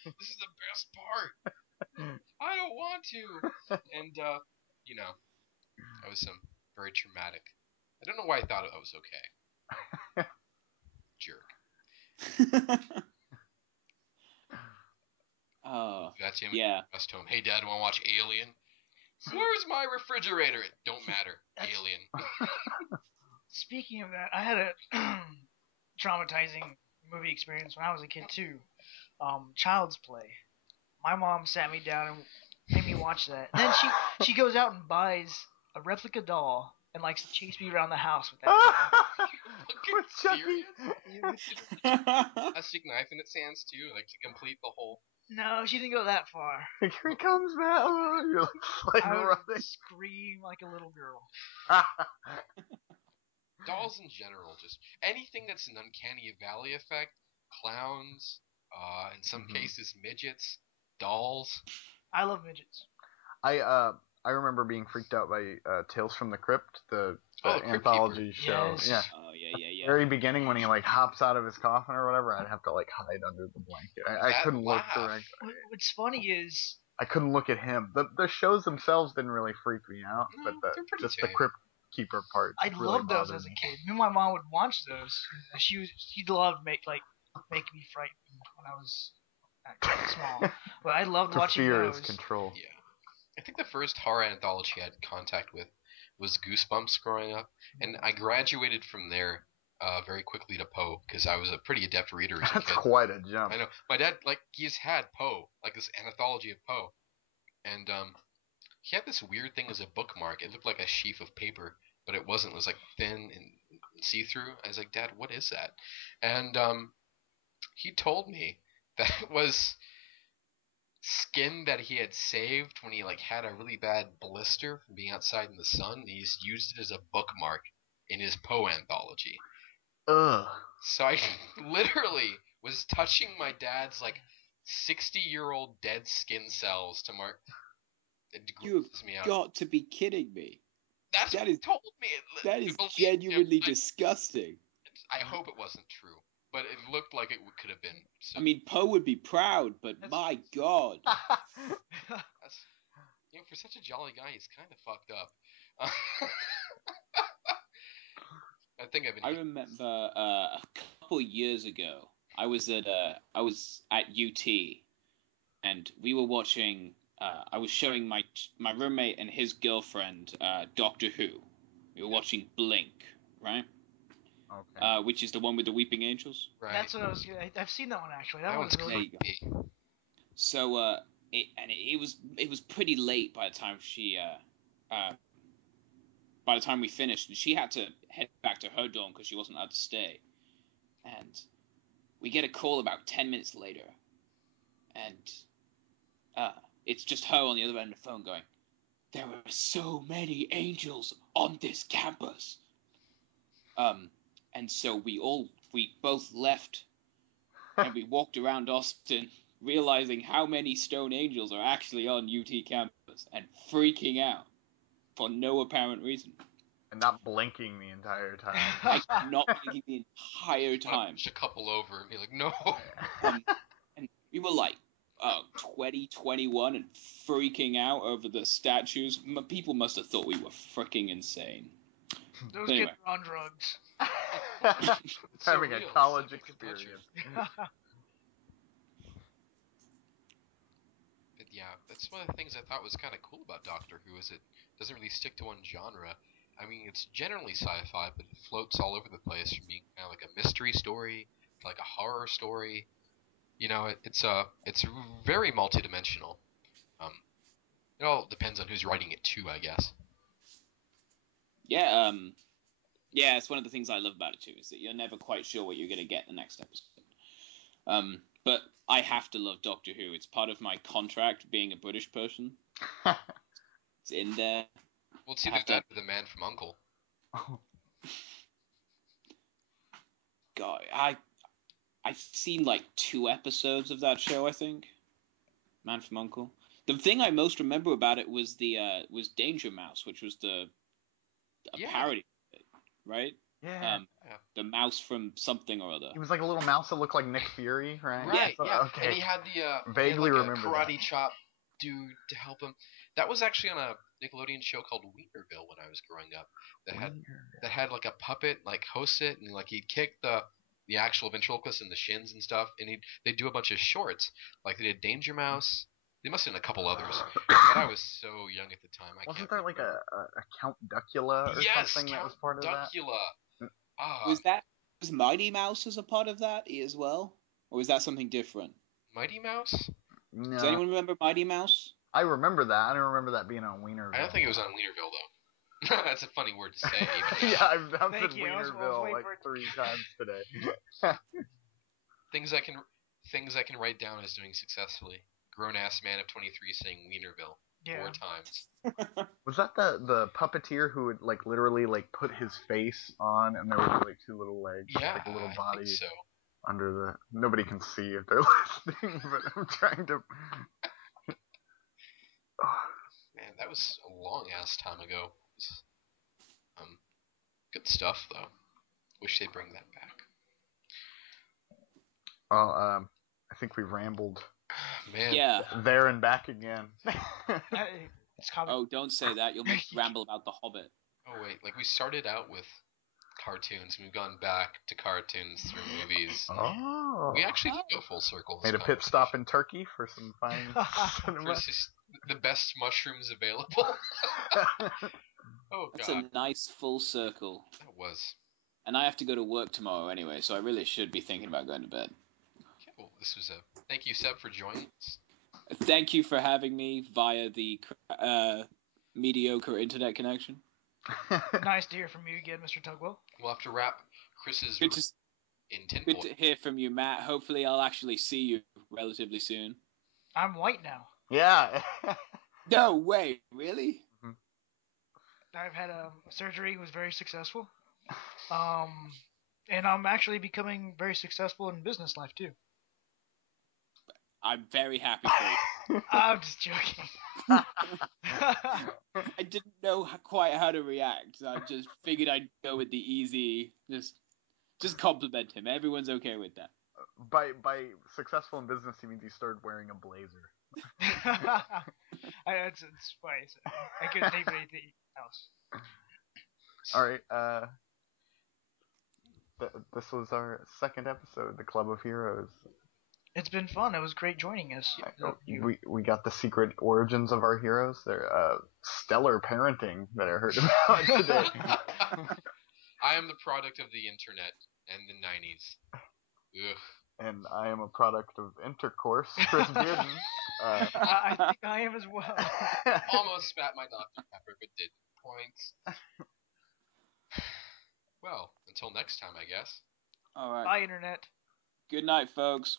This is the best part. I don't want to. And you know, that was very traumatic. I don't know why I thought it was okay. Jerk. Oh, That's him. yeah. Best home. "Hey, Dad, want to watch Alien?" "Where's my refrigerator?" "It don't matter. Alien." Speaking of that, I had a traumatizing movie experience when I was a kid too. Child's Play. My mom sat me down and made me watch that. And then she goes out and buys a replica doll and likes to chase me around the house with that. With Chucky. Plastic knife in its hands too, like to complete the whole. No, she didn't go that far. Here he comes, Matt. Oh, you're like I would running. scream like a little girl. Dolls in general, just anything that's an uncanny valley effect, clowns, in some cases midgets, dolls. I love midgets. I remember being freaked out by Tales from the Crypt, the Crypt anthology Keeper. show. Yes. Yeah. Oh, yeah. Very beginning when he like hops out of his coffin or whatever, I'd have to like hide under the blanket. I couldn't look directly. What's funny is I couldn't look at him. The shows themselves didn't really freak me out, No, but they're pretty just tame. the Crypt Keeper part I really loved those bothered as a me. kid. Me and my mom would watch those. She'd love make me frightened when I was small. But I loved To watching fear those. is control. Yeah. I think the first horror anthology I had contact with was Goosebumps growing up, and I graduated from there very quickly to Poe because I was a pretty adept reader as a That's kid. quite a jump. I know. My dad, he's had Poe, like this anthology of Poe, and he had this weird thing as a bookmark. It looked like a sheaf of paper, but it wasn't. It was like thin and see-through. I was like, "Dad, what is that?" And he told me that it was skin that he had saved when he had a really bad blister from being outside in the sun. And he's used it as a bookmark in his Poe anthology. Ugh. So I literally was touching my dad's 60-year-old dead skin cells to mark. It You've grosses me out. got to be kidding me. That's that what is- he told me. That is Believe genuinely him. disgusting. I hope it wasn't true, but it looked like it could have been. So I mean, Poe would be proud, but my God. that's, for such a jolly guy, he's kind of fucked up. I think I've been. I remember a couple years ago, I was at UT, and we were watching. I was showing my roommate and his girlfriend Doctor Who. We were watching Blink, right? Okay. Which is the one with the weeping angels. Right. That's what I was. I've seen that one actually. That one's one's There really. you go. So it was pretty late by the time by the time we finished, and she had to head back to her dorm because she wasn't allowed to stay. And we get a call about 10 minutes later, and it's just her on the other end of the phone going, "There are so many angels on this campus." And so we both left, and we walked around Austin, realizing how many stone angels are actually on UT campus, and freaking out for no apparent reason. And not blinking the entire time. Not blinking the entire time. Push a couple over and be like, "No." And we were 20, 21 and freaking out over the statues. People must have thought we were freaking insane. Those Anyway. kids are on drugs. It's so Having real. a college It's like a good experience. But yeah, that's one of the things I thought was kind of cool about Doctor Who is it doesn't really stick to one genre. I mean, it's generally sci-fi, but it floats all over the place from being kind of like a mystery story like a horror story. You know, it's very multidimensional. It all depends on who's writing it too, I guess. Yeah, yeah, it's one of the things I love about it too, is that you're never quite sure what you're going to get the next episode. But I have to love Doctor Who. It's part of my contract being a British person. It's in there. Well, it's either that or The Man from U.N.C.L.E. God, I've seen like 2 episodes of that show, I think. Man from U.N.C.L.E. The thing I most remember about it was was Danger Mouse, which was a parody of it, right? Yeah. The mouse from something or other. He was like a little mouse that looked like Nick Fury, right? Right, So, yeah. Okay. And he had the vaguely like remember a karate that. chop dude to help him. That was actually on a Nickelodeon show called Wienerville when I was growing up. That had like a puppet like host it, and like he'd kick the actual ventriloquist in the shins and stuff, and they'd do a bunch of shorts. Like they did Danger Mouse. They must have done a couple others. But I was so young at the time. Wasn't there like a Count Duckula or something that was part of that? Was Mighty Mouse as a part of that as well? Or was that something different? Mighty Mouse? No. Does anyone remember Mighty Mouse? I remember that. I don't remember that being on Wienerville. I don't think it was on Wienerville, though. That's a funny word to say. Even Yeah, I've said Wienerville like 3 times today. Things I can write down as doing successfully. Grown-ass man of 23 saying Wienerville 4 times. Was that the puppeteer who would like literally like put his face on, and there would be like 2 little legs, like a little body I think so. under the. Nobody can see if they're listening, but I'm trying to. Man, that was a long-ass time ago. Good stuff, though. Wish they'd bring that back. Well, I think we rambled. Man. Yeah. There and back again. It's coming. Oh, don't say that. You'll make ramble about The Hobbit. Oh, wait. Like, we started out with cartoons, and we've gone back to cartoons through movies. Oh. We actually did go full circle. Made a pit stop in Turkey for some fine cinema. Versus the best mushrooms available. Oh, God. That's a nice full circle. That was. And I have to go to work tomorrow anyway, so I really should be thinking about going to bed. Okay, well, this was thank you, Seb, for joining us. Thank you for having me via the mediocre internet connection. Nice to hear from you again, Mr. Tugwell. We'll have to wrap Chris's in tinfoil. Good to hear from you, Matt. Hopefully I'll actually see you relatively soon. I'm white now. Yeah. No way, really? I've had a surgery. It was very successful. And I'm actually becoming very successful in business life, too. I'm very happy for you. I'm just joking. I didn't know quite how to react. I just figured I'd go with the easy, just compliment him. Everyone's okay with that. By successful in business, he means he started wearing a blazer. It's funny. I couldn't think of anything else. All right. This was our 2nd episode, the Club of Heroes. It's been fun. It was great joining us. We got the secret origins of our heroes. Their stellar parenting that I heard about today. I am the product of the internet and the 90s. Ugh. And I am a product of intercourse, Chris Bearden. I think I am as well. Almost spat my Dr. Pepper, but did. Points. Well, until next time, I guess. All right. Bye, Internet. Good night, folks.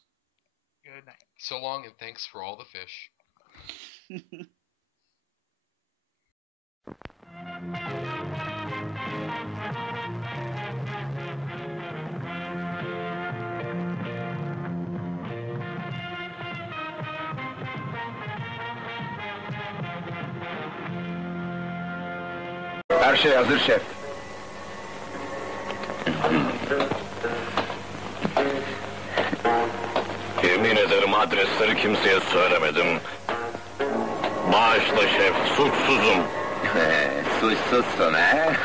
Good night. So long, and thanks for all the fish. Her şey hazır şef. Yemin ederim adresleri kimseye söylemedim. Bağışla şef, suçsuzum. Suçsuzsun ha?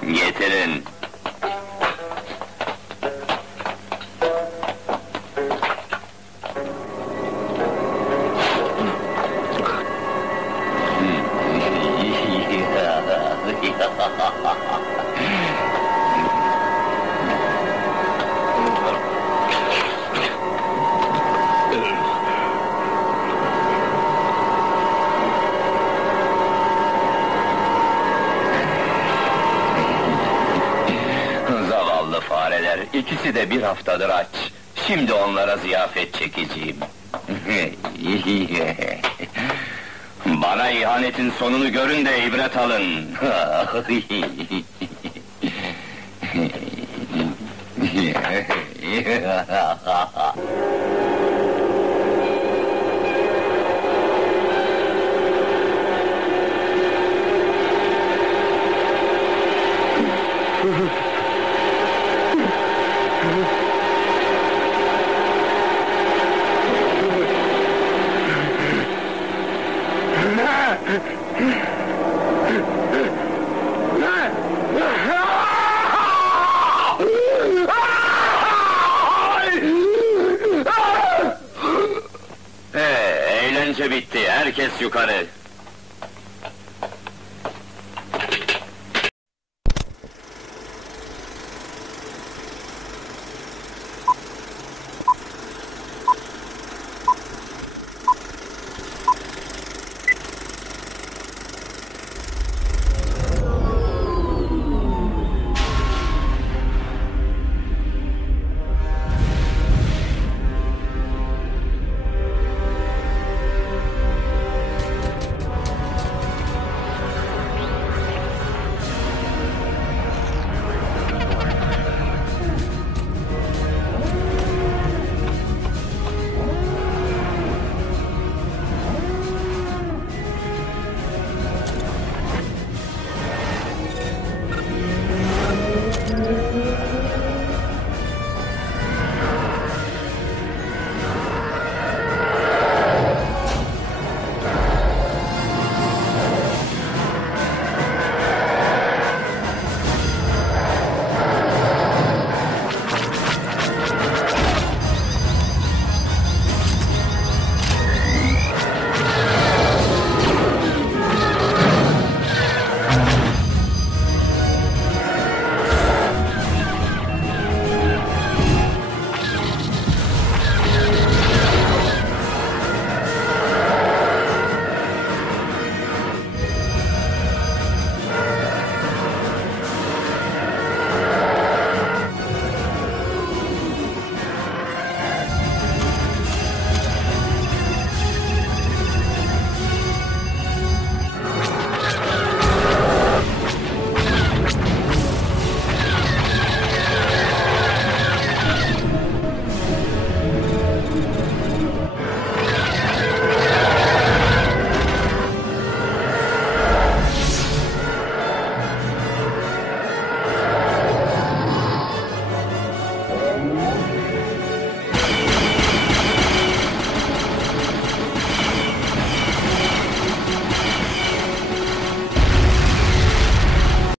Getirin. Yeah. İkisi de bir haftadır aç. Şimdi onlara ziyafet çekeceğim. Bana ihanetin sonunu görün de ibret alın. Eğlence bitti, herkes yukarı.